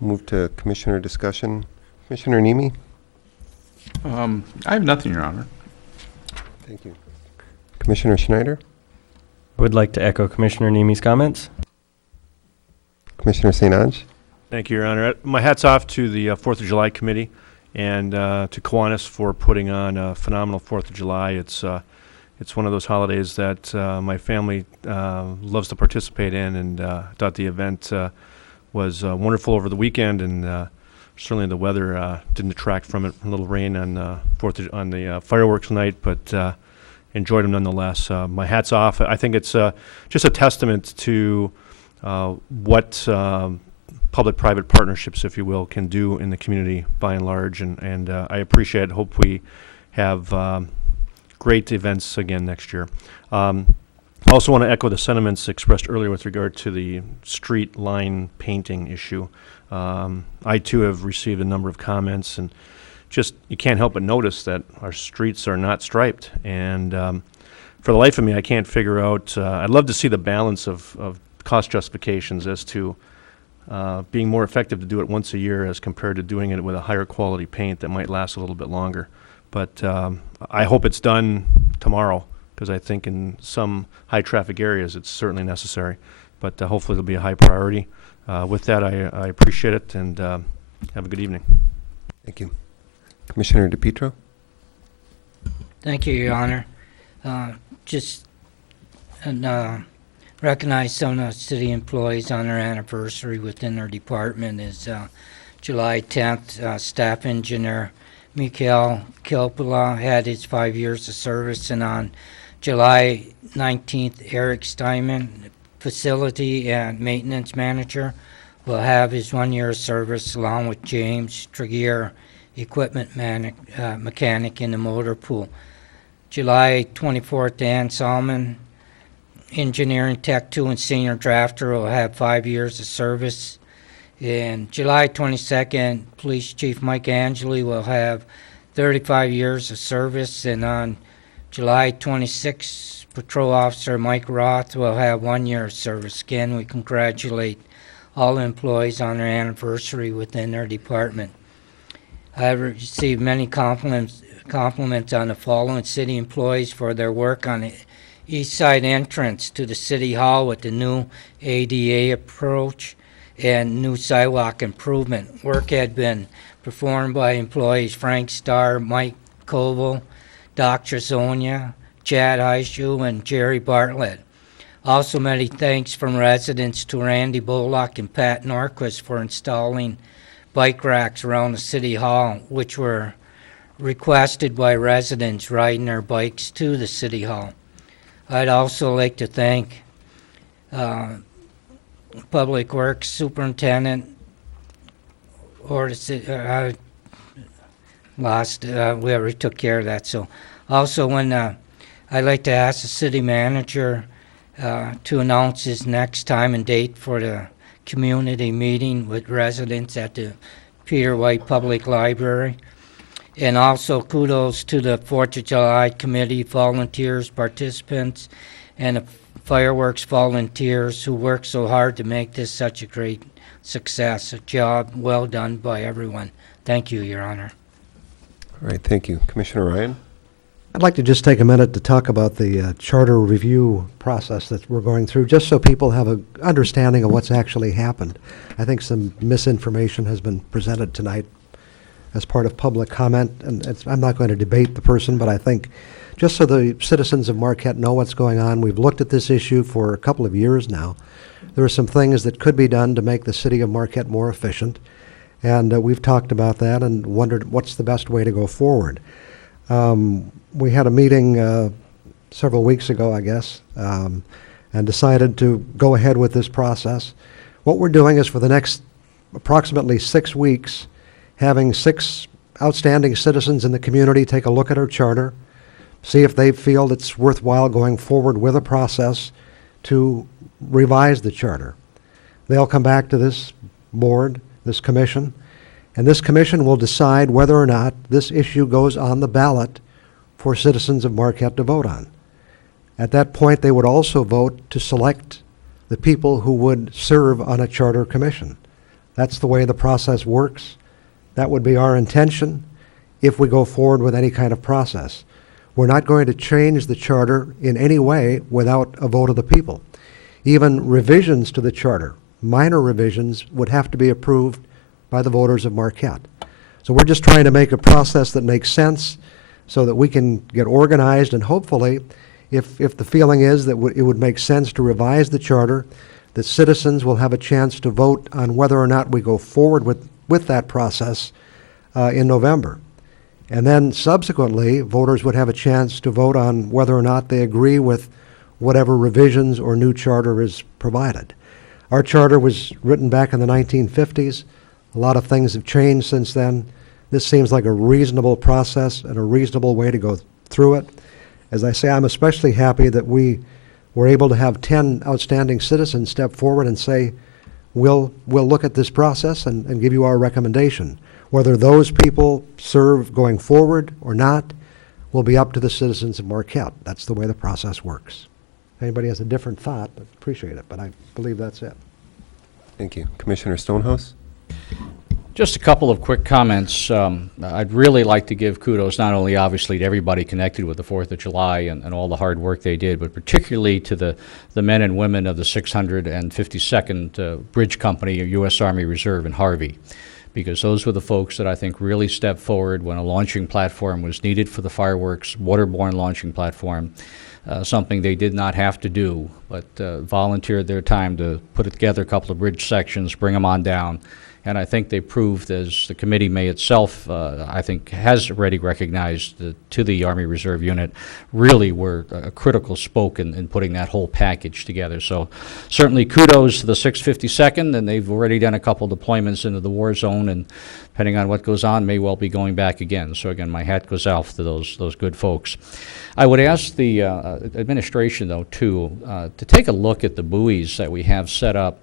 we'll move to commissioner discussion. Commissioner Nemi? I have nothing, Your Honor. Thank you. Commissioner Schneider? I would like to echo Commissioner Nemi's comments. Commissioner St. Ange? Thank you, Your Honor. My hat's off to the 4th of July Committee and to Kiwanis for putting on a phenomenal 4th of July. It's one of those holidays that my family loves to participate in, and thought the event was wonderful over the weekend, and certainly the weather didn't detract from it. A little rain on the fireworks night, but enjoyed them nonetheless. My hat's off. I think it's just a testament to what public-private partnerships, if you will, can do in the community by and large, and I appreciate it. Hope we have great events again next year. I also want to echo the sentiments expressed earlier with regard to the street line painting issue. I too have received a number of comments, and just you can't help but notice that our streets are not striped. And for the life of me, I can't figure out. I'd love to see the balance of cost justifications as to being more effective to do it once a year as compared to doing it with a higher quality paint that might last a little bit longer. But I hope it's done tomorrow, because I think in some high traffic areas it's certainly necessary. But hopefully it'll be a high priority. With that, I appreciate it, and have a good evening. Thank you. Commissioner DePietro? Thank you, Your Honor. Recognize some of the city employees on their anniversary within their department is July 10th, Staff Engineer Mikhail Kilpula had his 5 years of service, and on July 19th, Eric Steinman, Facility and Maintenance Manager, will have his 1 year of service, along with James Tregear, Equipment Mechanic in the motor pool. July 24th, Dan Salmon, Engineering Tech 2 and Senior Drafter, will have 5 years of service. And July 22nd, Police Chief Mike Angeli will have 35 years of service. And on July 26th, Patrol Officer Mike Roth will have 1 year of service. Again, we congratulate all employees on their anniversary within their department. I have received many compliments on the following city employees for their work on the east side entrance to the City Hall with the new ADA approach and new sidewalk improvement. Work had been performed by employees Frank Starr, Mike Koval, Doc Tresonia, Chad Heishu, and Jerry Bartlett. Also many thanks from residents to Randy Bullock and Pat Norquist for installing bike racks around the City Hall, which were requested by residents riding their bikes to the City Hall. I'd also like to thank Public Works Superintendent, or the we already took care of that. So also I'd like to ask the city manager to announce his next time and date for the community meeting with residents at the Peter White Public Library. And also kudos to the 4th of July committee, volunteers, participants, and the fireworks volunteers who worked so hard to make this such a great success. A job well done by everyone. Thank you, Your Honor. All right, thank you. Commissioner Ryan? I'd like to just take a minute to talk about the charter review process that we're going through, just so people have an understanding of what's actually happened. I think some misinformation has been presented tonight as part of public comment, and I'm not going to debate the person, but I think just so the citizens of Marquette know what's going on, we've looked at this issue for a couple of years now. There are some things that could be done to make the city of Marquette more efficient, and we've talked about that and wondered what's the best way to go forward. We had a meeting several weeks ago, I guess, and decided to go ahead with this process. What we're doing is for the next approximately 6 weeks, having 6 outstanding citizens in the community take a look at our charter, see if they feel it's worthwhile going forward with a process to revise the charter. They'll come back to this board, this commission, and this commission will decide whether or not this issue goes on the ballot for citizens of Marquette to vote on. At that point, they would also vote to select the people who would serve on a charter commission. That's the way the process works. That would be our intention if we go forward with any kind of process. We're not going to change the charter in any way without a vote of the people. Even revisions to the charter, minor revisions, would have to be approved by the voters of Marquette. So we're just trying to make a process that makes sense so that we can get organized, and hopefully, if the feeling is that it would make sense to revise the charter, that citizens will have a chance to vote on whether or not we go forward with that process in November. And then subsequently, voters would have a chance to vote on whether or not they agree with whatever revisions or new charter is provided. Our charter was written back in the 1950s. A lot of things have changed since then. This seems like a reasonable process and a reasonable way to go through it. As I say, I'm especially happy that we were able to have 10 outstanding citizens step forward and say, we'll look at this process and give you our recommendation. Whether those people serve going forward or not will be up to the citizens of Marquette. That's the way the process works. If anybody has a different thought, I appreciate it, but I believe that's it. Thank you. Commissioner Stonehouse? Just a couple of quick comments. I'd really like to give kudos not only obviously to everybody connected with the 4th of July and all the hard work they did, but particularly to the men and women of the 652nd Bridge Company of U.S. Army Reserve in Harvey, because those were the folks that I think really stepped forward when a launching platform was needed for the fireworks, waterborne launching platform, something they did not have to do, but volunteered their time to put together a couple of bridge sections, bring them on down. And I think they proved, as the committee may itself, I think, has already recognized to the Army Reserve Unit, really were a critical spoke in putting that whole package together. So certainly kudos to the 652nd, and they've already done a couple deployments into the war zone, and depending on what goes on, may well be going back again. So again, my hat goes off to those good folks. I would ask the administration, though, too, to take a look at the buoys that we have set up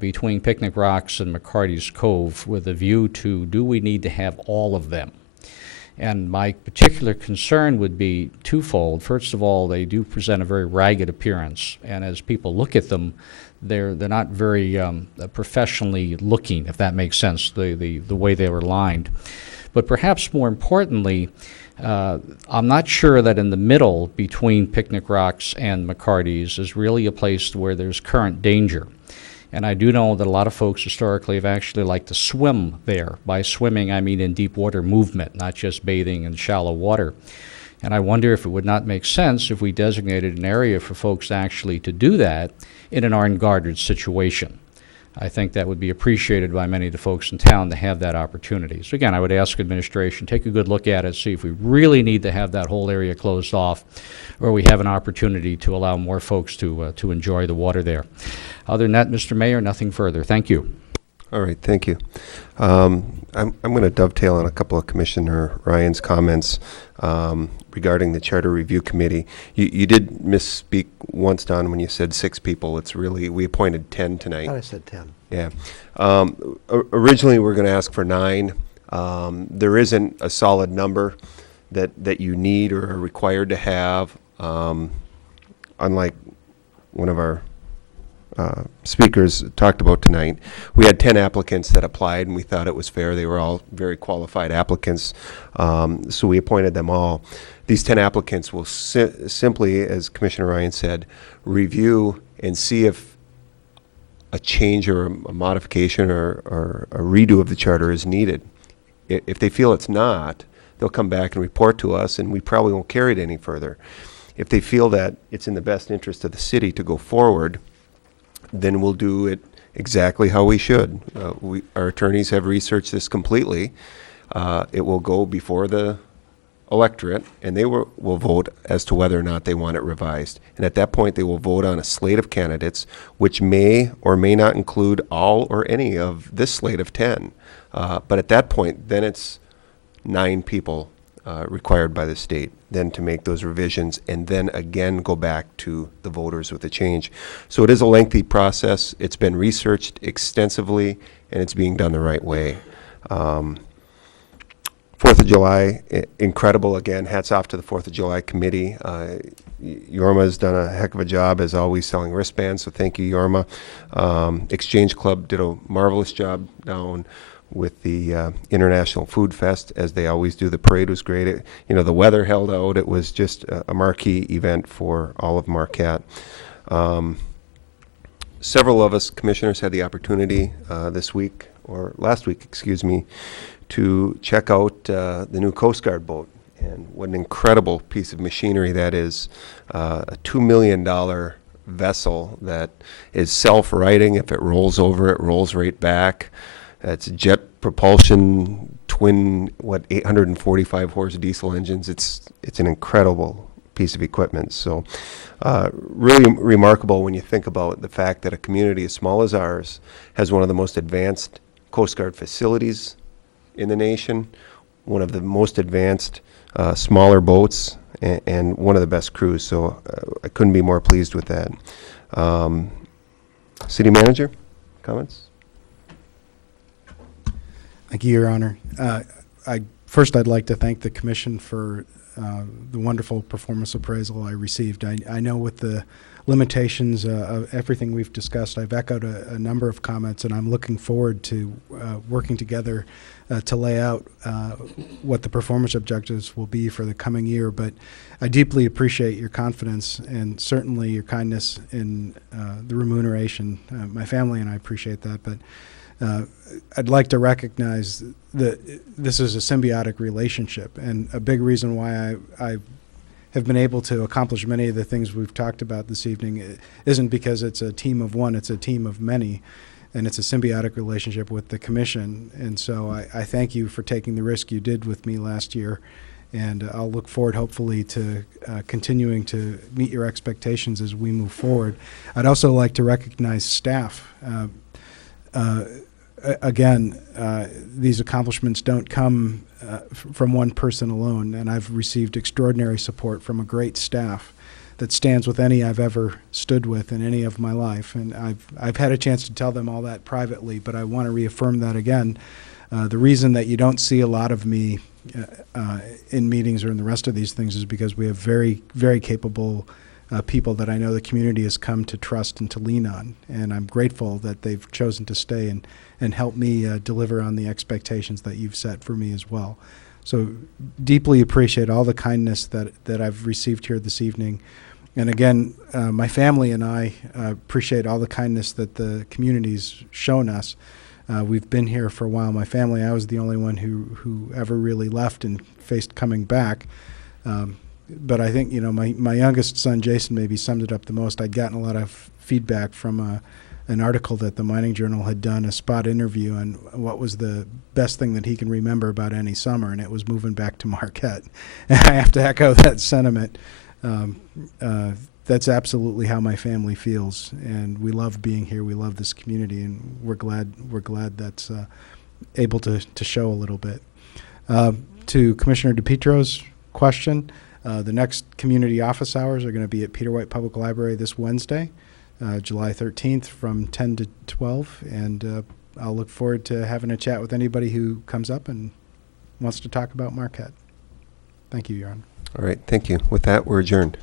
between Picnic Rocks and McCarty's Cove with a view to, do we need to have all of them? And my particular concern would be twofold. First of all, they do present a very ragged appearance, and as people look at them, they're not very professionally looking, if that makes sense, the way they were lined. But perhaps more importantly, I'm not sure that in the middle between Picnic Rocks and McCarty's is really a place where there's current danger. And I do know that a lot of folks historically have actually liked to swim there. By swimming, I mean in deep water movement, not just bathing in shallow water. And I wonder if it would not make sense if we designated an area for folks actually to do that in an unguarded situation. I think that would be appreciated by many of the folks in town to have that opportunity. So again, I would ask administration, take a good look at it, see if we really need to have that whole area closed off, or we have an opportunity to allow more folks to enjoy the water there. Other than that, Mr. Mayor, nothing further. Thank you. All right, thank you. I'm going to dovetail on a couple of Commissioner Ryan's comments regarding the Charter Review Committee. You did misspeak once, Don, when you said 6 people. It's really, we appointed 10 tonight. I said 10. Yeah. Originally, we were going to ask for 9. There isn't a solid number that you need or are required to have, unlike one of our speakers talked about tonight. We had 10 applicants that applied, and we thought it was fair. They were all very qualified applicants, so we appointed them all. These 10 applicants will simply, as Commissioner Ryan said, review and see if a change or a modification or a redo of the charter is needed. If they feel it's not, they'll come back and report to us, and we probably won't carry it any further. If they feel that it's in the best interest of the city to go forward, then we'll do it exactly how we should. Our attorneys have researched this completely. It will go before the electorate, and they will vote as to whether or not they want it revised. And at that point, they will vote on a slate of candidates, which may or may not include all or any of this slate of 10. But at that point, then it's 9 people required by the state then to make those revisions, and then again go back to the voters with a change. So it is a lengthy process. It's been researched extensively, and it's being done the right way. Fourth of July, incredible again. Hats off to the 4th of July committee. Yorma's done a heck of a job, as always, selling wristbands, so thank you, Yorma. Exchange Club did a marvelous job down with the International Food Fest, as they always do. The parade was great. The weather held out. It was just a marquee event for all of Marquette. Several of us commissioners had the opportunity last week, to check out the new Coast Guard boat. And what an incredible piece of machinery that is. A $2 million vessel that is self-righting. If it rolls over, it rolls right back. It's jet propulsion, twin, 845 horse diesel engines. It's an incredible piece of equipment. So really remarkable when you think about the fact that a community as small as ours has one of the most advanced Coast Guard facilities in the nation, one of the most advanced smaller boats, and one of the best crews. So I couldn't be more pleased with that. City Manager, comments? Thank you, Your Honor. First, I'd like to thank the commission for the wonderful performance appraisal I received. I know with the limitations of everything we've discussed, I've echoed a number of comments, and I'm looking forward to working together to lay out what the performance objectives will be for the coming year. But I deeply appreciate your confidence and certainly your kindness in the remuneration. My family and I appreciate that, but I'd like to recognize that this is a symbiotic relationship, and a big reason why I have been able to accomplish many of the things we've talked about this evening isn't because it's a team of one, it's a team of many, and it's a symbiotic relationship with the commission. And so I thank you for taking the risk you did with me last year, and I'll look forward hopefully to continuing to meet your expectations as we move forward. I'd also like to recognize staff. Again, these accomplishments don't come from one person alone, and I've received extraordinary support from a great staff that stands with any I've ever stood with in any of my life. And I've had a chance to tell them all that privately, but I want to reaffirm that again. The reason that you don't see a lot of me in meetings or in the rest of these things is because we have very, very capable people that I know the community has come to trust and to lean on. And I'm grateful that they've chosen to stay and help me deliver on the expectations that you've set for me as well. So deeply appreciate all the kindness that I've received here this evening. And again, my family and I appreciate all the kindness that the community's shown us. We've been here for a while. My family, I was the only one who ever really left and faced coming back. But I think, my youngest son, Jason, maybe summed it up the most. I'd gotten a lot of feedback from an article that the Mining Journal had done, a spot interview, on what was the best thing that he can remember about any summer, and it was moving back to Marquette. And I have to echo that sentiment. That's absolutely how my family feels, and we love being here. We love this community, and we're glad that's able to show a little bit. To Commissioner DePietro's question, the next community office hours are going to be at Peter White Public Library this Wednesday, July 13th from 10 to 12, and I'll look forward to having a chat with anybody who comes up and wants to talk about Marquette. Thank you, Your Honor. All right, thank you. With that, we're adjourned.